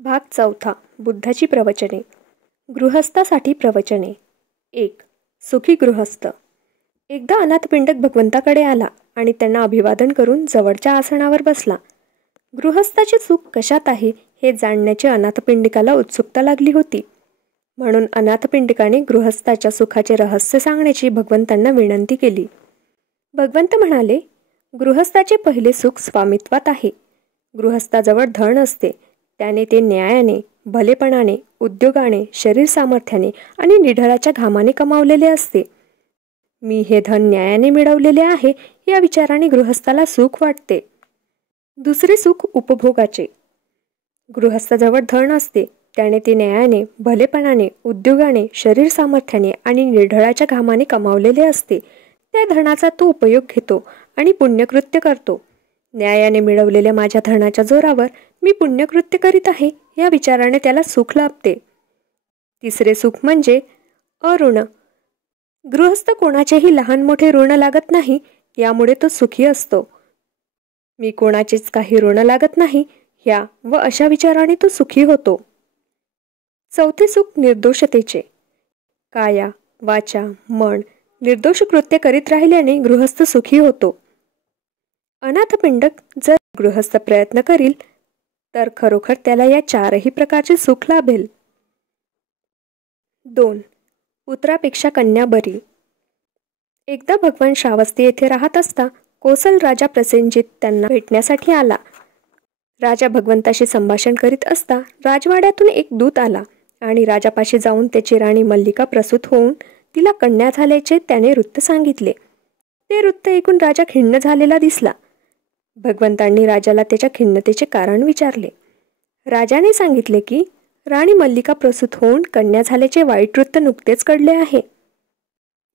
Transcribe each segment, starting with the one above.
भाग चौथा. बुद्धाची प्रवचने. गृहस्थासाठी प्रवचने. 1. सुखी गृहस्थ. एकदा अनाथपिंडक भगवंताकडे आला आणि त्यांना अभिवादन करून जवळच्या आसनावर बसला. गृहस्थाचे सुख कशात आहे हे जाणण्याची अनाथपिंडिकाला उत्सुकता लागली होती. म्हणून अनाथपिंडिकाने गृहस्थाच्या सुखाचे रहस्य सांगण्याची भगवंतांना विनंती केली. भगवंत म्हणाले, गृहस्थाचे पहिले सुख स्वामित्वात आहे. गृहस्थाजवळ धन असते. त्याने ते न्यायाने, भलेपणाने, उद्योगाने, शरीर सामर्थ्याने आणि निढळाच्या घामाने कमावलेले असते. मी हे धन न्यायाने मिळवलेले आहे या विचाराने गृहस्थाला सुख वाटते. दुसरे सुख उपभोगाचे. गृहस्थाजवळ धन असते. त्याने ते न्यायाने, भलेपणाने, उद्योगाने, शरीर सामर्थ्याने आणि निढळाच्या घामाने कमावलेले असते. त्या धनाचा तो उपयोग घेतो आणि पुण्यकृत्य करतो. न्यायाने मिळवलेल्या माझ्या धनाच्या जोरावर मी पुण्यकृत्य करीत आहे या विचाराने त्याला सुख लाभते. तिसरे सुख म्हणजे अऋण. गृहस्थ कोणाचेही लहान मोठे ऋण लागत नाही, यामुळे तो सुखी असतो. मी कोणाचेच काही ऋण लागत नाही ह्या व अशा विचाराने तो सुखी होतो. चौथे सुख निर्दोषतेचे. काया, वाचा, मन निर्दोष कृत्य करीत राहिल्याने गृहस्थ सुखी होतो. अनाथपिंडक जर गृहस्थ प्रयत्न करील तर खरोखर त्याला या चारही प्रकारचे सुख लाभेल. 2. पुत्रापेक्षा कन्या बरी. एकदा भगवान श्रावस्ती येथे राहत असता कोसल राजा प्रसेनजित त्यांना भेटण्यासाठी आला. राजा भगवंताशी संभाषण करीत असता राजवाड्यातून एक दूत आला आणि राजापाशी जाऊन त्याची राणी मल्लिका प्रसूत होऊन तिला कन्या झाल्याचे त्याने वृत्त सांगितले. ते वृत्त ऐकून राजा खिन्न झालेला दिसला. भगवंतांनी राजाला त्याच्या खिन्नतेचे कारण विचारले. राजाने सांगितले की राणी मल्लिका प्रसूत होऊन कन्या झाल्याचे वाईट वृत्त नुकतेच कळले आहे.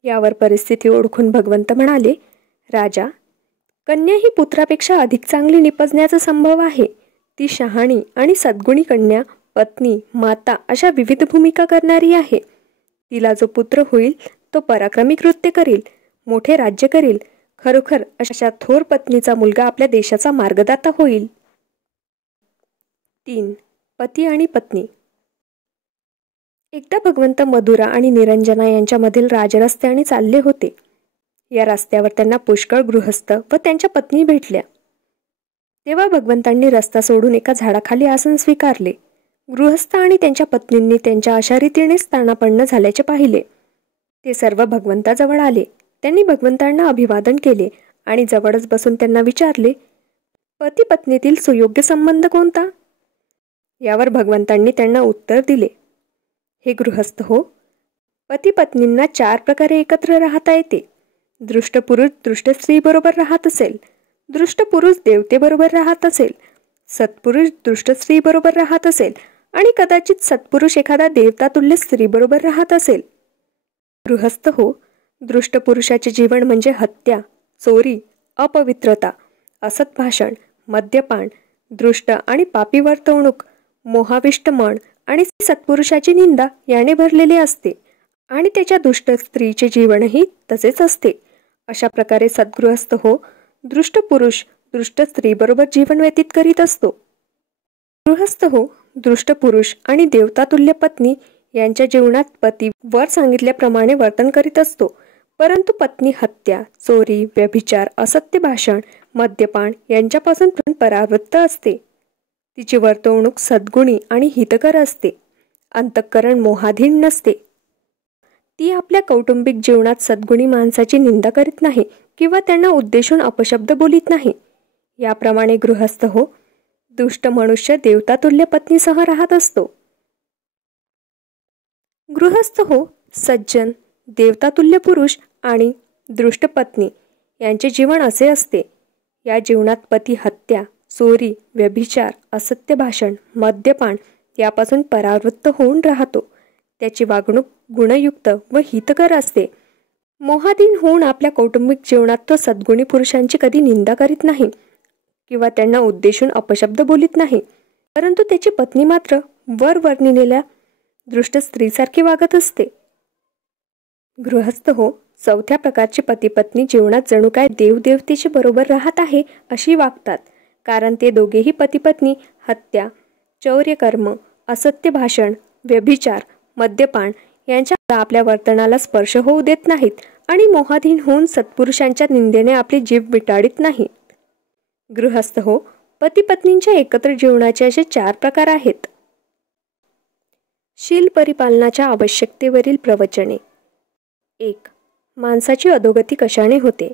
यावर परिस्थिती ओळखून भगवंत म्हणाले, राजा, कन्या ही पुत्रापेक्षा अधिक चांगली निपजण्याचा संभव आहे. ती शहाणी आणि सद्गुणी कन्या पत्नी, माता अशा विविध भूमिका करणारी आहे. तिला जो पुत्र होईल तो पराक्रमी कृत्य करील, मोठे राज्य करील. खरोखर अशा थोर पत्नीचा मुलगा आपल्या देशाचा मार्गदाता होईल. 3. पती आणि पत्नी. एकदा भगवंत मधुरा आणि निरंजना यांच्यामधील राजरस्त्याने चालले होते. या रस्त्यावर त्यांना पुष्कळ गृहस्थ व त्यांच्या पत्नी भेटल्या. तेव्हा भगवंतांनी रस्ता सोडून एका झाडाखाली आसन स्वीकारले. गृहस्थ आणि त्यांच्या पत्नींनी त्यांच्या अशा रीतीने स्थानापन्न झाल्याचे पाहिले. ते सर्व भगवंताजवळ आले. त्यांनी भगवंतांना अभिवादन केले आणि जवळच बसून त्यांना विचारले, पती पत्नीतील सुयोग्य संबंध कोणता? यावर भगवंतांनी त्यांना उत्तर दिले, हे गृहस्थ हो, पती पत्नींना 4 प्रकारे एकत्र राहता येते. दृष्ट पुरुष दृष्ट स्त्रीबरोबर राहत असेल, दृष्ट पुरुष देवतेबरोबर राहत असेल, सत्पुरुष दृष्ट स्त्रीबरोबर राहत असेल आणि कदाचित सत्पुरुष एखादा देवतातुल्य स्त्रीबरोबर राहत असेल. गृहस्थ हो, दृष्ट पुरुषाचे जीवन म्हणजे हत्या, चोरी, अपवित्रता, असत भाषण, मद्यपान, दृष्ट आणि पापी वर्तवणूक, मोहाविष्ट मन आणि सत्पुरुषाची निंदा याने भरलेले असते आणि त्याच्या दुष्ट स्त्रीचे जीवनही तसेच असते. अशा प्रकारे सद्गृहस्थ हो, दृष्ट पुरुष दृष्ट स्त्रीबरोबर जीवन व्यतीत करीत असतो. गृहस्थ हो, दृष्ट पुरुष आणि देवतातुल्य पत्नी यांच्या जीवनात पती वर सांगितल्याप्रमाणे वर्तन करीत असतो, परंतु पत्नी हत्या, चोरी, व्यभिचार, असत्य भाषण, मद्यपान यांच्यापासून परावृत्त असते. तिची वर्तवणूक सद्गुणी आणि हितकर असते. अंतःकरण मोहाधीन नसते. ती आपल्या कौटुंबिक जीवनात सद्गुणी माणसाची निंदा करीत नाही किंवा त्यांना उद्देशून अपशब्द बोलीत नाही. याप्रमाणे गृहस्थ हो, दुष्ट मनुष्य देवतातुल्य पत्नीसह राहत असतो. गृहस्थ हो, सज्जन देवतातुल्य पुरुष आणि दृष्ट पत्नी यांचे जीवन असे असते. या जीवनात पती हत्या, चोरी, व्यभिचार, असत्य भाषण, मद्यपान यापासून परावृत्त होऊन राहतो. त्याची वागणूक गुणयुक्त व हितकर असते. मोहाधीन होऊन आपल्या कौटुंबिक जीवनात तो सद्गुणी पुरुषांची कधी निंदा करीत नाही किंवा त्यांना उद्देशून अपशब्द बोलीत नाही, परंतु त्याची पत्नी मात्र वर वर्णिलेल्या दृष्ट स्त्रीसारखी वागत असते. गृहस्थ हो, चौथ्या प्रकारची पती पत्नी जीवनात जणू काय देवदेवतेचे बरोबर राहत आहे अशी वागतात, कारण ते दोघेही पती पत्नी हत्या, चौर्यकर्म, असत्य भाषण, व्यभिचार, मद्यपान यांच्या आपल्या वर्तनाला स्पर्श होऊ देत नाहीत आणि मोहाधीन होऊन सत्पुरुषांच्या निंदेने आपली जीभ विटाळीत नाहीत. गृहस्थ हो, पती पत्नींच्या एकत्र जीवनाचे असे 4 प्रकार आहेत. शील परिपालनाच्या आवश्यकतेवरील प्रवचने. 1. माणसाची अधोगती कशाने होते.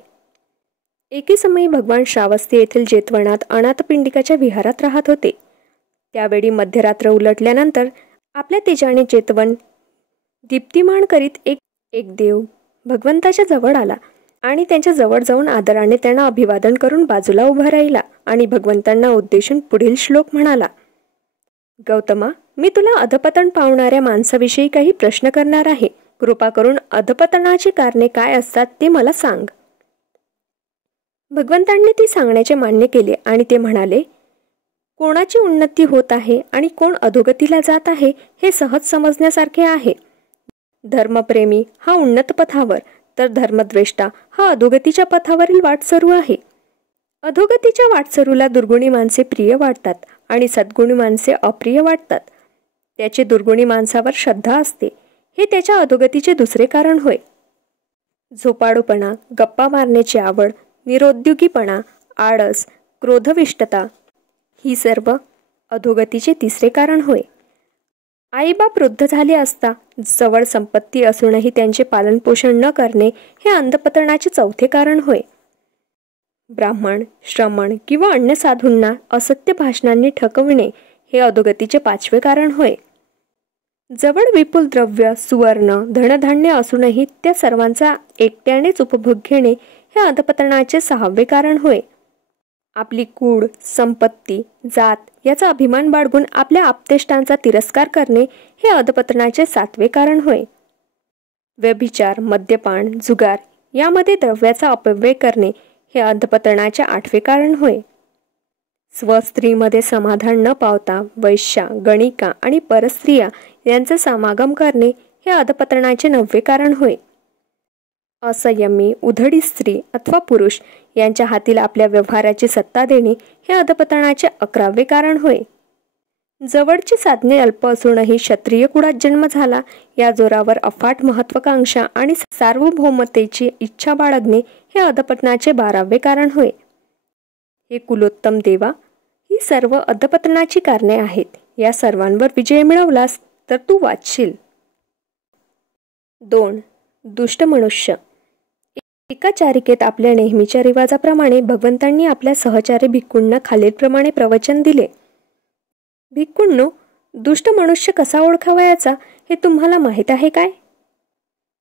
एके समयी भगवान श्रावस्ती येथील जेतवनात अनाथपिंडिकाच्या विहारात राहत होते. त्यावेळी मध्यरात्र उलटल्यानंतर आपल्या तेजाने जेतवन दीप्तिमान करीत एक देव भगवंताच्या जवळ आला आणि त्यांच्या जवळ जाऊन आदराने त्यांना अभिवादन करून बाजूला उभा राहिला आणि भगवंतांना उद्देशून पुढील श्लोक म्हणाला. गौतमा, मी तुला अधपतन पावणाऱ्या माणसाविषयी काही प्रश्न करणार आहे. कृपा करून अधपतनाची कारणे काय असतात ते मला सांग. भगवंतांनी ती सांगण्याचे मान्य केले आणि ते म्हणाले, कोणाची उन्नती होत आहे आणि कोण अधोगतीला जात आहे हे सहज समजण्यासारखे आहे. धर्मप्रेमी हा उन्नत पथावर, तर धर्मद्वेष्टा हा अधोगतीच्या पथावरील वाटसरू आहे. अधोगतीच्या वाटसरूला दुर्गुणी माणसे प्रिय वाटतात आणि सद्गुणी माणसे अप्रिय वाटतात. त्याची दुर्गुणी माणसावर श्रद्धा असते, हे त्याच्या अधोगतीचे दुसरे कारण होय. झोपाळूपणा, गप्पा मारण्याची आवड, निरुद्योगीपणा, आळस, क्रोधविष्टता ही सर्व अधोगतीचे तिसरे कारण होय. आईबाप वृद्ध झाले असता जवळ संपत्ती असूनही त्यांचे पालनपोषण न करणे हे अंधपतनाचे चौथे कारण होय. ब्राह्मण, श्रमण किंवा अन्य साधूंना असत्य भाषणांनी ठकविणे हे अधोगतीचे 5वे कारण होय. जवळ विपुल द्रव्य, सुवर्ण, धनधान्य असूनही त्या सर्वांचा एकट्यानेच उपभोग घेणे हे अधपतनाचे 6वे कारण होय. आपली कूड, संपत्ती, जात याचा अभिमान बाळगून आपल्या आप्तेष्टांचा तिरस्कार करणे हे अधपतनाचे 7वे कारण होय. व्यभिचार, मद्यपान, जुगार यामध्ये द्रव्याचा अपव्यय करणे हे अधपतनाचे 8वे कारण होय. स्वस्त्रीमध्ये समाधान न पावता वैश्या, गणिका आणि परस्त्रिया यांचे समागम करणे हे अधपतनाचे 9वे कारण होय. असंयमी, उधडी स्त्री अथवा पुरुष यांच्या हातील आपल्या व्यवहाराची सत्ता देणे हे अधपतनाचे 11वे कारण होय. जवळची साधने अल्प असूनही क्षत्रिय कुळात जन्म झाला या जोरावर अफाट महत्वाकांक्षा आणि सार्वभौमतेची इच्छा बाळगणे हे अधपतनाचे 12वे कारण होय. हे कुलोत्तम देवा, ही सर्व अधपतनाची कारणे आहेत. या सर्वांवर विजय मिळवलास तर तू वाचशील. 2. दुष्ट मनुष्य. एका चारिकेत आपल्या नेहमीच्या रिवाजाप्रमाणे भगवंतांनी आपल्या सहचारी भिक्खूंना खालीलप्रमाणे प्रवचन दिले. भिक्खूंनो, दुष्ट मनुष्य कसा ओळखावयाचा हे तुम्हाला माहीत आहे काय?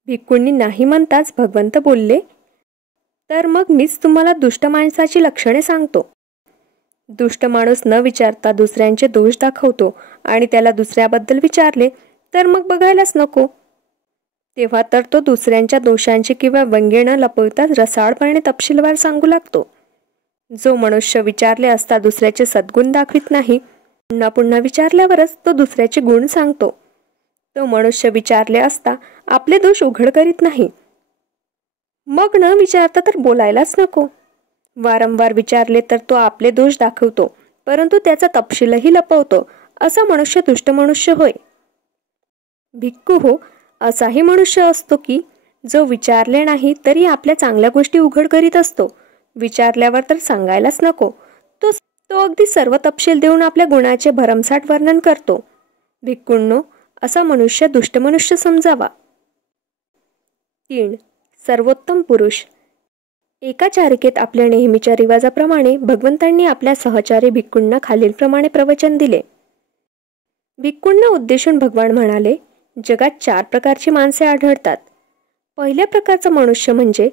भिक्खूंनी नाही म्हणताच भगवंत बोलले, तर मग मीच तुम्हाला दुष्ट माणसाची लक्षणे सांगतो. दुष्ट माणूस न विचारता दुसऱ्यांचे दोष दाखवतो आणि त्याला दुसऱ्याबद्दल विचारले तर मग बघायलाच नको. तेव्हा तर तो दुसऱ्यांच्या दोषांची किंवा व्यंग्य न लपवताच रसाळपणे तपशीलवार सांगू लागतो. जो मनुष्य विचारले असता दुसऱ्याचे सद्गुण दाखवित नाही, पुन्हा पुन्हा विचारल्यावरच तो दुसऱ्याचे गुण सांगतो. तो मनुष्य विचारले असता आपले दोष उघड करीत नाही, मग न विचारता तर बोलायलाच नको. वारंवार विचारले तर तो आपले दोष दाखवतो, परंतु त्याचा तपशीलही लपवतो. असा मनुष्य दुष्ट मनुष्य होय. भिक्खू हो, असाही मनुष्य असतो की जो विचारले नाही तरी आपल्या चांगल्या गोष्टी उघड करीत असतो. विचारल्यावर तर सांगायलाच नको. तो अगदी सर्व तपशील देऊन आपल्या गुणाचे भरमसाठ वर्णन करतो. भिक्खूंनो, असा मनुष्य दुष्ट मनुष्य समजावा. 3. सर्वोत्तम पुरुष. एका चारिकेत आपल्या नेहमीच्या रिवाजाप्रमाणे भगवंतांनी आपल्या सहचारी भिक्खूंना खालीलप्रमाणे प्रवचन दिले. भिक्खूंना उद्देशून भगवान म्हणाले, जगात 4 प्रकारची माणसे आढळतात. पहिल्या प्रकारचा मनुष्य म्हणजे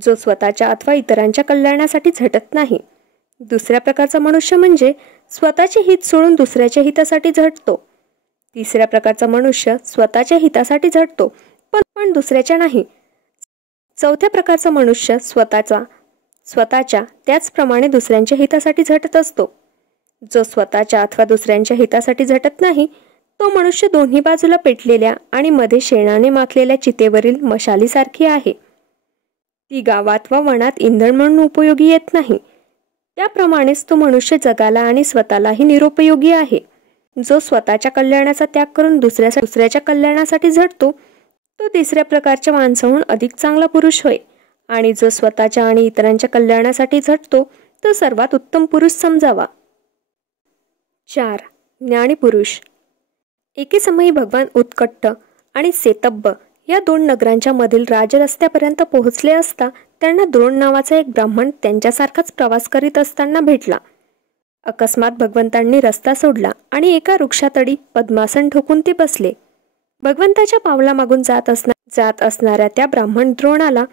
जो स्वतःच्या अथवा इतरांच्या कल्याणासाठी झटत नाही. दुसऱ्या प्रकारचा मनुष्य म्हणजे स्वतःचे हित सोडून दुसऱ्याच्या हितासाठी झटतो. तिसऱ्या प्रकारचा मनुष्य स्वतःच्या हितासाठी झटतो पण दुसऱ्याच्या नाही. चौथ्या प्रकारचा मनुष्य स्वतःच्या त्याचप्रमाणे दुसऱ्यांच्या हितासाठी झटत असतो. जो स्वतःच्या अथवा दुसऱ्यांच्या हितासाठी झटत नाही तो मनुष्य दोन्ही बाजूला पेटलेल्या आणि मध्ये शेणाने माखलेल्या चितेवरील मशालीसारखी आहे. ती गावात वा वनात इंधन म्हणून उपयोगी येत नाही. त्याप्रमाणेच तो मनुष्य जगाला आणि स्वतःलाही निरुपयोगी आहे. जो स्वतःच्या कल्याणाचा त्याग करून दुसऱ्याच्या कल्याणासाठी झटतो तो तिसऱ्या प्रकारच्या माणसाहून अधिक चांगला पुरुष होय, आणि जो स्वतःच्या आणि इतरांच्या कल्याणासाठी झटतो तो सर्वात उत्तम पुरुष समजावा. 4. ज्ञानी पुरुष. एके समयी भगवान उत्कट आणि सेतब्ब या 2 नगरांच्या मधील राजरस्त्यापर्यंत पोहोचले असता त्यांना द्रोण नावाचा एक ब्राह्मण त्यांच्यासारखाच प्रवास करीत असताना भेटला. अकस्मात भगवंतांनी रस्ता सोडला आणि एका वृक्षातडी पद्मासन ठोकून ते बसले. भगवंताच्या पावलामागून जात असणाऱ्या त्या ब्राह्मण द्रोणाला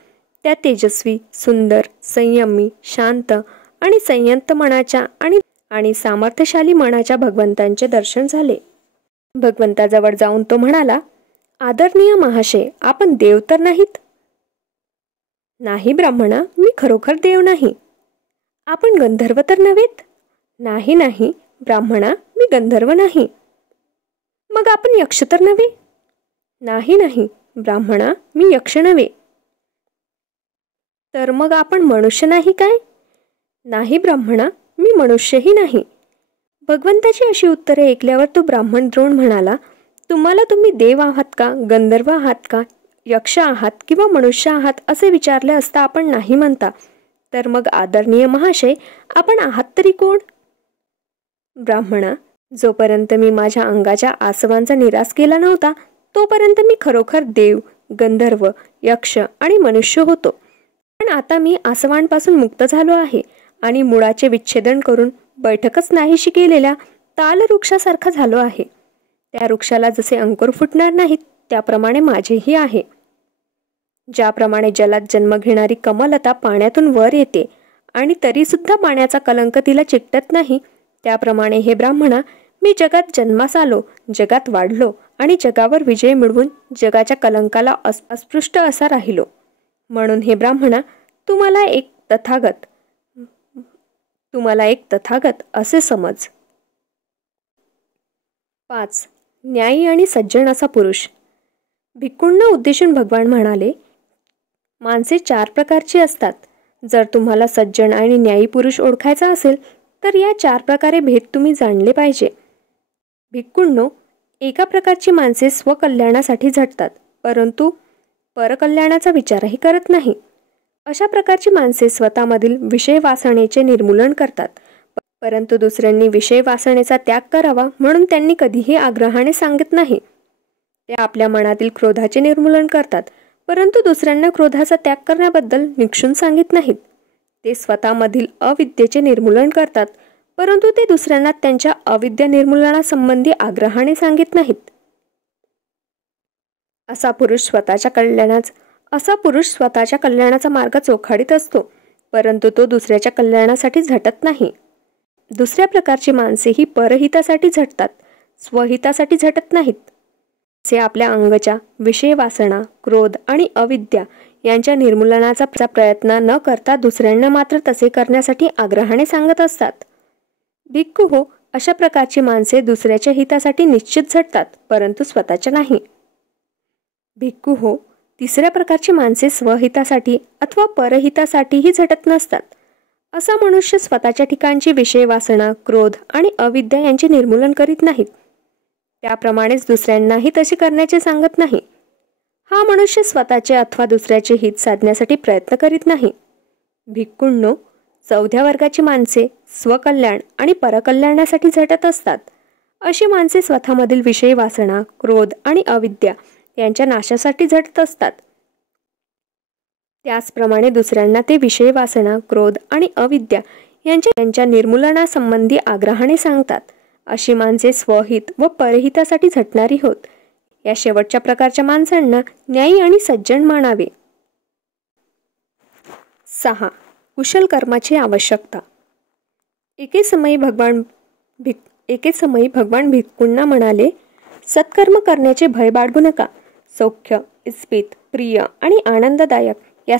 त्या तेजस्वी, सुंदर, संयमी, शांत आणि संयत मनाच्या आणि सामर्थ्यशाली मनाच्या भगवंतांचे दर्शन झाले. भगवंताजवळ जाऊन तो म्हणाला, आदरणीय महाशय, आपण देव तर नाहीत? नाही ब्राह्मणा, मी खरोखर देव नाही. आपण गंधर्व तर नव्हेत? नाही नाही ब्राह्मणा, मी गंधर्व नाही. मग आपण यक्ष तर नव्हे? नाही नाही ब्राह्मणा, मी यक्ष नव्हे. तर मग आपण मनुष्य नाही काय? नाही ब्राह्मणा, मी मनुष्यही नाही. भगवंताची अशी उत्तरे ऐकल्यावर तो ब्राह्मण द्रोण म्हणाला, तुम्ही देव आहात का, गंधर्व आहात का, यक्ष आहात किंवा मनुष्य आहात असे विचारले असता आपण नाही म्हणता, तर मग आदरणीय महाशय, आपण आहात तरी कोण? ब्राह्मणा, जोपर्यंत मी माझ्या अंगाच्या आसवांचा निराश केला नव्हता तोपर्यंत मी खरोखर देव, गंधर्व, यक्ष आणि मनुष्य होतो. पण आता मी आसवांपासून मुक्त झालो आहे आणि मुळाचे विच्छेदन करून बैठकच नाहीशी केलेल्या तालवृक्षासारखा झालो आहे. त्या वृक्षाला जसे अंकुर फुटणार नाहीत त्याप्रमाणे माझेही आहे. ज्याप्रमाणे जलात जन्म घेणारी कमलता पाण्यातून वर येते आणि तरी सुद्धा पाण्याचा कलंक तिला चिकटत नाही, त्याप्रमाणे हे ब्राह्मणा, मी जगात जन्मास आलो, जगात वाढलो आणि जगावर विजय मिळवून जगाच्या कलंकाला अस्पृष्ट असा राहिलो. म्हणून हे ब्राह्मणा, तुम्हाला एक तथागत असे समज. 5. न्यायी आणि सज्जन असा पुरुष. भिक्खूंना उद्देशून भगवान म्हणाले, माणसे 4 प्रकारची असतात. जर तुम्हाला सज्जन आणि न्यायी पुरुष ओळखायचा असेल तर या 4 प्रकारे भेद तुम्ही जाणले पाहिजे. भिक्खूंनो, एका प्रकारची माणसे स्वकल्याणासाठी झटतात परंतु परकल्याणाचा विचारही करत नाही. अशा प्रकारची माणसे स्वतःमधील विषय वासनेचे निर्मूलन करतात, परंतु दुसऱ्यांनी विषय वासनेचा त्याग करावा म्हणून त्यांनी कधीही आग्रहाने सांगित नाही. ते आपल्या मनातील क्रोधाचे निर्मूलन करतात, परंतु दुसऱ्यांना क्रोधाचा त्याग करण्याबद्दल निक्षून सांगित नाहीत. ते स्वतःमधील अविद्येचे निर्मूलन करतात, परंतु ते दुसऱ्यांना त्यांच्या अविद्या निर्मूलनासंबंधी आग्रहाने सांगित नाहीत. असा पुरुष स्वतःच्या कल्याणाचा मार्ग चोखाडीत असतो, परंतु तो दुसऱ्याच्या कल्याणासाठी झटत नाही. दुसऱ्या प्रकारची माणसे ही परहितासाठी झटतात, स्वहितासाठी झटत नाहीत. ते आपल्या अंगच्या विषय वासना, क्रोध आणि अविद्या यांच्या निर्मूलनाचा प्रयत्न न करता दुसऱ्यांना मात्र तसे करण्यासाठी आग्रहाने सांगत असतात. भिक्खू हो, अशा प्रकारची माणसे दुसऱ्याच्या हितासाठी निश्चित झटतात, परंतु स्वतःच्या नाही. भिक्खू हो, तिसऱ्या प्रकारची माणसे स्वहितासाठी अथवा परहितासाठीही झटत नसतात. असा मनुष्य स्वतःच्या ठिकाणची विषय वासना, क्रोध आणि अविद्या यांचे निर्मूलन करीत नाहीत, त्याप्रमाणेच दुसऱ्यांनाही तसे करण्याचे सांगत नाही. हा मनुष्य स्वतःचे अथवा दुसऱ्याचे हित साधण्यासाठी प्रयत्न करीत नाही. भिक्खूंनो, 4थ्या वर्गाची माणसे स्वकल्याण आणि परकल्याणासाठी झटत असतात. अशी माणसे स्वतःमधील विषय वासना, क्रोध आणि अविद्या यांच्या नाशासाठी झटत असतात. त्याचप्रमाणे दुसऱ्यांना ते विषय वासना, क्रोध आणि अविद्या यांच्या निर्मूलनासंबंधी आग्रहाने सांगतात. अशी माणसे स्वहित व परहितासाठी झटणारी होत. या शेवटच्या प्रकारच्या माणसांना न्यायी आणि सज्जन मानावे. 6. कुशल कर्माची आवश्यकता. एके समयी भगवान भिक्खूंना म्हणाले, सत्कर्म करण्याचे भय बाळगू नका. सौख्य, इस्पित, प्रिय आणि आनंददायक या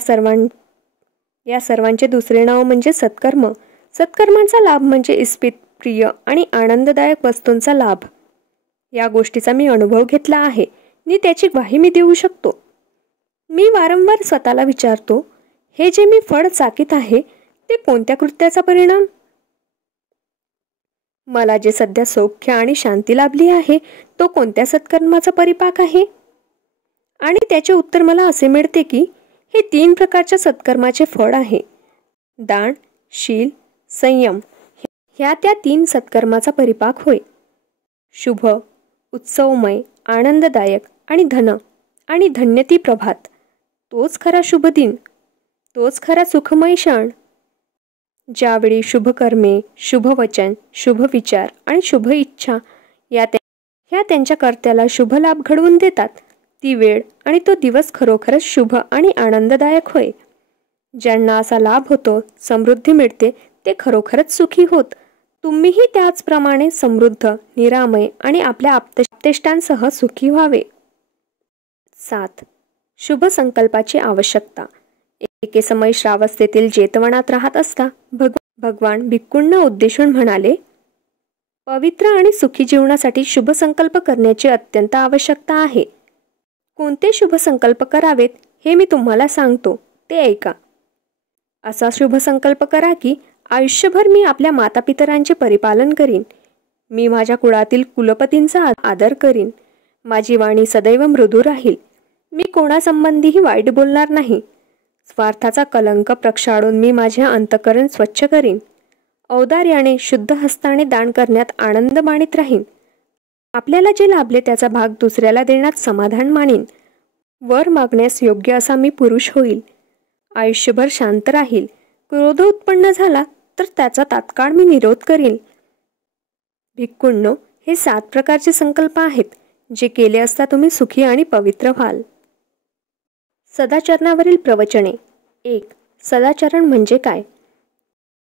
सर्वांचे दुसरे नाव म्हणजे सत्कर्म. सत्कर्मांचा लाभ म्हणजे इस्पित, प्रिय आणि आनंददायक वस्तूंचा लाभ. या गोष्टीचा मी अनुभव घेतला आहे आणि त्याची ग्वाही मी देऊ शकतो. मी वारंवार स्वतःला विचारतो, हे जे मी फळ चाकीत आहे ते कोणत्या कृत्याचा परिणाम? मला जे सध्या सौख्य आणि शांती लाभली आहे तो कोणत्या सत्कर्माचा परिपाक आहे? आणि त्याचे उत्तर मला असे मिळते की हे 3 प्रकारच्या सत्कर्माचे फळ आहे. दान, शील, संयम ह्या त्या 3 सत्कर्माचा परिपाक होय. शुभ, उत्सवमय, आनंददायक आणि धन आणि धन्य ती प्रभात, तोच खरा शुभ दिन, तोच खरा सुखमय क्षण. ज्यावेळी शुभ कर्मे, शुभ वचन, शुभ विचार आणि शुभ इच्छा ह्या त्यांच्या कर्त्याला शुभ लाभ घडवून देतात, ती वेळ आणि तो दिवस खरोखरच शुभ आणि आनंददायक होय. ज्यांना असा लाभ होतो, समृद्धी मिळते, ते खरोखरच सुखी होत. तुम्हीही त्याचप्रमाणे समृद्ध, निरामय आणि आपल्या आप्तेष्टांसह सुखी व्हावे. 7. शुभ संकल्पाची आवश्यकता. एके समय श्रावस्तेतील जेतवनात राहत असता भगवान भिक्खूंना उद्देशून म्हणाले, पवित्र आणि सुखी जीवनासाठी शुभ संकल्प करण्याची अत्यंत आवश्यकता आहे. कोणते शुभ संकल्प करावेत हे मी तुम्हाला सांगतो, ते ऐका. असा शुभ संकल्प करा की आयुष्यभर मी आपल्या मातापितरांचे परिपालन करीन. मी माझ्या कुळातील कुलपतींचा आदर करीन. माझी वाणी सदैव मृदू राहील. मी कोणासंबंधीही वाईट बोलणार नाही. स्वार्थाचा कलंक प्रक्षाळून मी माझे अंतःकरण स्वच्छ करीन. औदार्याने शुद्ध हस्ताने दान करण्यात आनंद मानित राहीन. आपल्याला जे लाभले त्याचा भाग दुसऱ्याला देण्यात समाधान मानीन. वर मागण्यास योग्य असा मी पुरुष होईल. आयुष्यभर शांत राहील. क्रोध उत्पन्न झाला तर त्याचा तात्काळ मी निरोध करीन. भिक्खूंनो, हे 7 प्रकारचे संकल्प आहेत, जे केले असता तुम्ही सुखी आणि पवित्र व्हाल. सदाचरणावरील प्रवचने. 1. सदाचरण म्हणजे काय?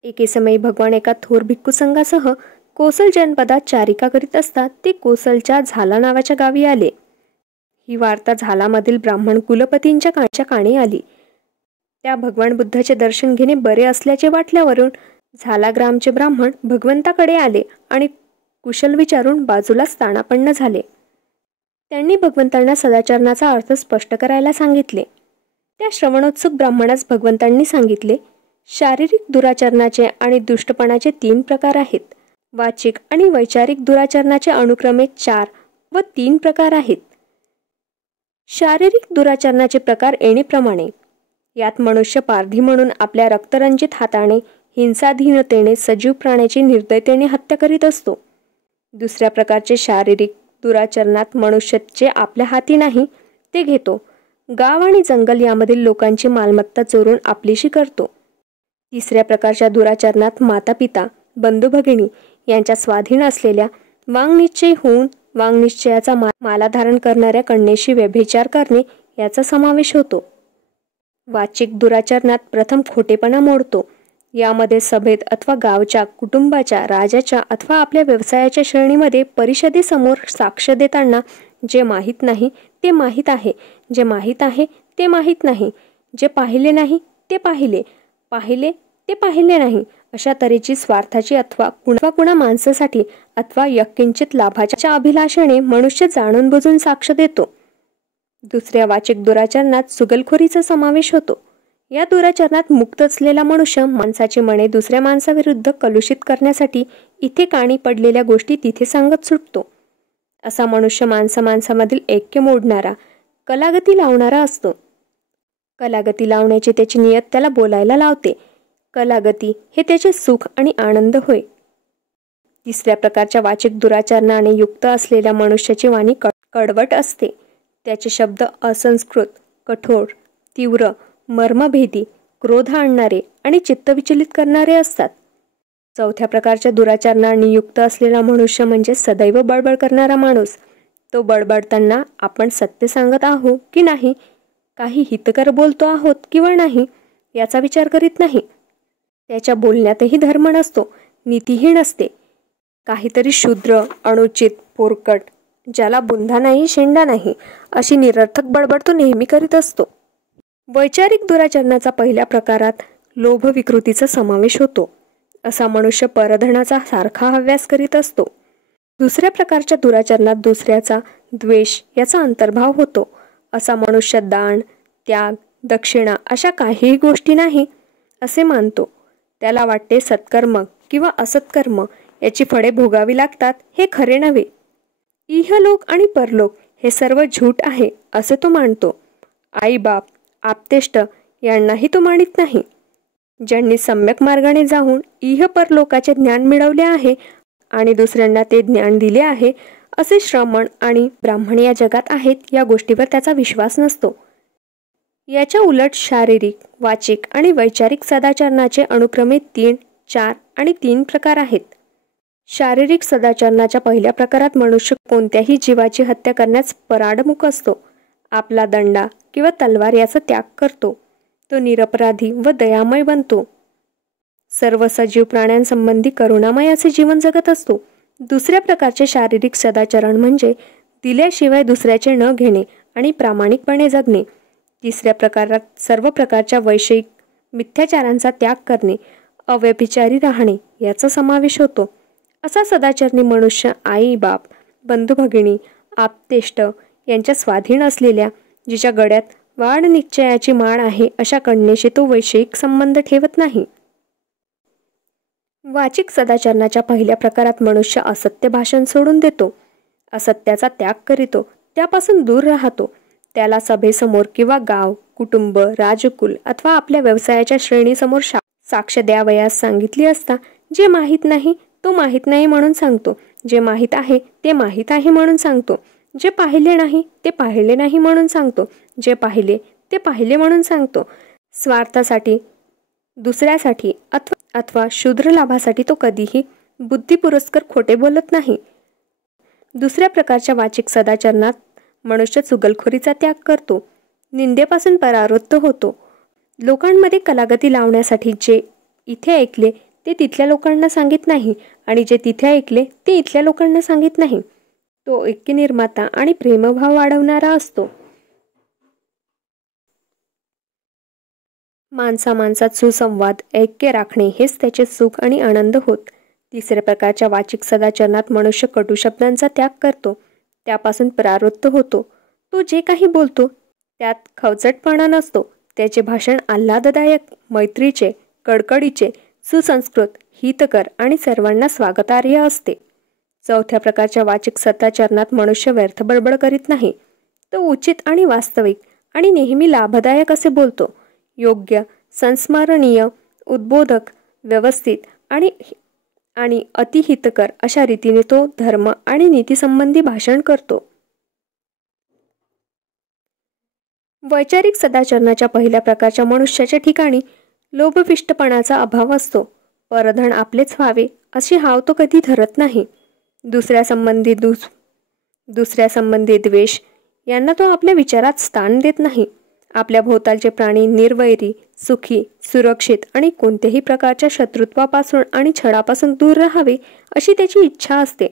एके समयी भगवान एका थोर भिक्खू संघासह कोसल जनपदात चारिका करीत असता ते कोसलच्या झाला नावाच्या गावी आले. ही वार्ता झालामधील ब्राह्मण कुलपतींच्या कानी आली. त्या भगवान बुद्धाचे दर्शन घेणे बरे असल्याचे वाटल्यावरून झाला ग्रामचे ब्राह्मण भगवंताकडे आले आणि कुशल विचारून बाजूला स्थानापन्न झाले. त्यांनी भगवंतांना सदाचरणाचा अर्थ स्पष्ट करायला सांगितले. त्या श्रवणोत्सुक ब्राह्मणास भगवंतांनी सांगितले, शारीरिक दुराचरणाचे आणि दुष्टपणाचे 3 प्रकार आहेत. वाचिक आणि वैचारिक दुराचरणाचे अनुक्रमे 4 व 3 प्रकार आहेत. शारीरिक दुराचरणाचे प्रकार येणेप्रमाणे. यात मनुष्य पारधी म्हणून आपल्या रक्तरंजित हाताने हिंसाधीनतेने सजीव प्राण्याची निर्दयतेने हत्या करीत असतो. दुसऱ्या प्रकारचे शारीरिक दुराचरणात मनुष्य जे आपल्या हाती नाही ते घेतो. गाव आणि जंगल यामधील लोकांची मालमत्ता चोरून आपलीशी करतो. तिसऱ्या प्रकारच्या दुराचरणात माता पिता, बंधू भगिनी यांच्या स्वाधीन असलेल्या वांगनिश्चयी होऊन वांगनिश्चयाचा माला धारण करणाऱ्या कन्येशी व्यभिचार करणे याचा समावेश होतो. वाचिक दुराचरणात प्रथम खोटेपणा मोडतो. यामध्ये सभेत अथवा गावच्या, कुटुंबाच्या, राजाच्या अथवा आपल्या व्यवसायाच्या श्रेणीमध्ये परिषदेसमोर साक्ष देताना जे माहीत नाही ते माहीत आहे, जे माहीत आहे ते माहीत नाही, जे पाहिले नाही ते पाहिले, पाहिले ते पाहिले नाही, अशा तऱ्हेची स्वार्थाची अथवा कुणा माणसासाठी अथवा यत्किंचित लाभाच्या अभिलाषेने मनुष्य जाणून बुजून साक्ष देतो. दुसऱ्या वाचिक दुराचरणात चुगलखोरीचा समावेश होतो. या दुराचरणात मुक्त असलेला मनुष्य माणसाची मने दुसऱ्या माणसाविरुद्ध कलुषित करण्यासाठी इथे काणी पडलेल्या गोष्टी तिथे सांगत सुटतो. असा मनुष्य माणसामधील ऐक्य मोडणारा, कलागती लावणारा असतो. कलागती लावण्याची त्याची नियत त्याला बोलायला लावते. कलागती हे त्याचे सुख आणि आनंद होय. तिसऱ्या प्रकारच्या वाचिक दुराचरणाने युक्त असलेल्या मनुष्याची वाणी कडवट असते. त्याचे शब्द असंस्कृत, कठोर, तीव्र, मर्मभेदी, क्रोध आणणारे आणि चित्तविचलित करणारे असतात. चौथ्या प्रकारच्या दुराचरणाने युक्त असलेला मनुष्य म्हणजे सदैव बडबड करणारा माणूस. तो बडबडताना आपण सत्य सांगत आहोत की नाही, काही हितकर बोलतो आहोत किंवा नाही याचा विचार करीत नाही. त्याच्या बोलण्यातही धर्म नसतो, नीतीहीन असते. काहीतरी शूद्र, अनुचित, पोरकट, ज्याला बुंधा नाही शेंडा नाही अशी निरर्थक बडबड तो नेहमी करीत असतो. वैचारिक दुराचरणाचा पहिल्या प्रकारात लोभ विकृतीचा समावेश होतो. असा मनुष्य परधनाचा सारखा हव्यास करीत असतो. दुसऱ्या प्रकारच्या दुराचरणात दुसऱ्याचा द्वेष याचा अंतर्भाव होतो. असा मनुष्य दान, त्याग, दक्षिणा अशा काहीही गोष्टी नाही असे मानतो. त्याला वाटते सत्कर्म किंवा असत्कर्म याची फळे भोगावी लागतात हे खरे नव्हे. इहलोक आणि परलोक हे सर्व झूट आहे असे तो मानतो. आई बाप, आप्तेष्ट यांनाही तो मानित नाही. ज्यांनी सम्यक मार्गाने जाऊन इह परलोकाचे ज्ञान मिळवले आहे आणि दुसऱ्यांना ते ज्ञान दिले आहे असे श्रमण आणि ब्राह्मण या जगात आहेत, या गोष्टीवर त्याचा विश्वास नसतो. याच्या उलट शारीरिक, वाचिक आणि वैचारिक सदाचरणाचे अनुक्रमे 3, 4 आणि 3 प्रकार आहेत. शारीरिक सदाचरणाच्या पहिल्या प्रकारात मनुष्य कोणत्याही जीवाची हत्या करण्यास पराडमुख असतो. आपला दंडा किंवा तलवार याचा त्याग करतो. तो निरपराधी व दयामय बनतो. सर्व सजीव प्राण्यांसंबंधी करुणामय असे जीवन जगत असतो. दुसऱ्या प्रकारचे शारीरिक सदाचरण म्हणजे दिल्याशिवाय दुसऱ्याचे न घेणे आणि प्रामाणिकपणे जगणे. तिसऱ्या प्रकारात सर्व प्रकारच्या वैषयिक मिथ्याचारांचा त्याग करणे, अव्यभिचारी राहणे याचा समावेश होतो. असा सदाचरणी मनुष्य आई बाप, बंधू भगिनी, आप्तेष्ट यांच्या स्वाधीन असलेल्या, जिच्या गळ्यात वाढ निश्चयाची माळ आहे अशा कन्येशी तो वैषयिक संबंध ठेवत नाही. वाचिक सदाचरणाच्या पहिल्या प्रकारात मनुष्य असत्य भाषण सोडून देतो, असत्याचा त्याग करीतो, त्यापासून दूर राहतो. त्याला सभेसमोर किंवा गाव, कुटुंब, राजकुल अथवा आपल्या व्यवसायाच्या श्रेणीसमोर साक्ष द्यावयास सांगितली असता जे माहीत नाही तो माहीत नाही म्हणून सांगतो, जे माहीत आहे ते माहीत आहे म्हणून सांगतो, जे पाहिले नाही ते पाहिले नाही म्हणून सांगतो, जे पाहिले ते पाहिले म्हणून सांगतो. स्वार्थासाठी, दुसऱ्यासाठी अथवा शूद्र लाभासाठी तो कधीही बुद्धिपुरस्कर खोटे बोलत नाही. दुसऱ्या प्रकारच्या वाचिक सदाचरणात मनुष्य चुगलखोरीचा त्याग करतो, निंदेपासून परावृत्त होतो. लोकांमध्ये कलागती लावण्यासाठी जे इथे ऐकले ते तिथल्या लोकांना सांगित नाही आणि जे तिथे ऐकले ते इथल्या लोकांना सांगित नाही. तो ऐक्य निर्माता आणि प्रेमभाव वाढवणारा असतो. माणसात सुसंवाद, ऐक्य राखणे हेच त्याचे सुख आणि आनंद होत. तिसऱ्या प्रकारच्या वाचिक सदाचरणात मनुष्य कटू शब्दांचा त्याग करतो, त्यापासून परावृत्त होतो. तो जे काही बोलतो त्यात खवचटपणा नसतो. त्याचे भाषण आल्हाददायक, मैत्रीचे, कडकडीचे, सुसंस्कृत, हितकर आणि सर्वांना स्वागतार्ह असते. चौथ्या प्रकारच्या वाचिक सदाचरणात मनुष्य व्यर्थ बडबड करीत नाही. तो उचित आणि वास्तविक आणि नेहमी लाभदायक असे बोलतो. योग्य, संस्मरणीय, उद्बोधक, व्यवस्थित आणि अतिहितकर अशा रीतीने तो धर्म आणि नीतीसंबंधी भाषण करतो. वैचारिक सदाचरणाच्या पहिल्या प्रकारच्या मनुष्याच्या ठिकाणी लोभपिष्टपणाचा अभाव असतो. परधन आपलेच व्हावे अशी हाव तो कधी धरत नाही. दुसऱ्या संबंधी द्वेष यांना तो आपल्या विचारात स्थान देत नाही. आपल्या भोवतालचे प्राणी निर्वैरी, सुखी, सुरक्षित आणि कोणत्याही प्रकारच्या शत्रुत्वापासून आणि छळापासून दूर राहावे अशी त्याची इच्छा असते.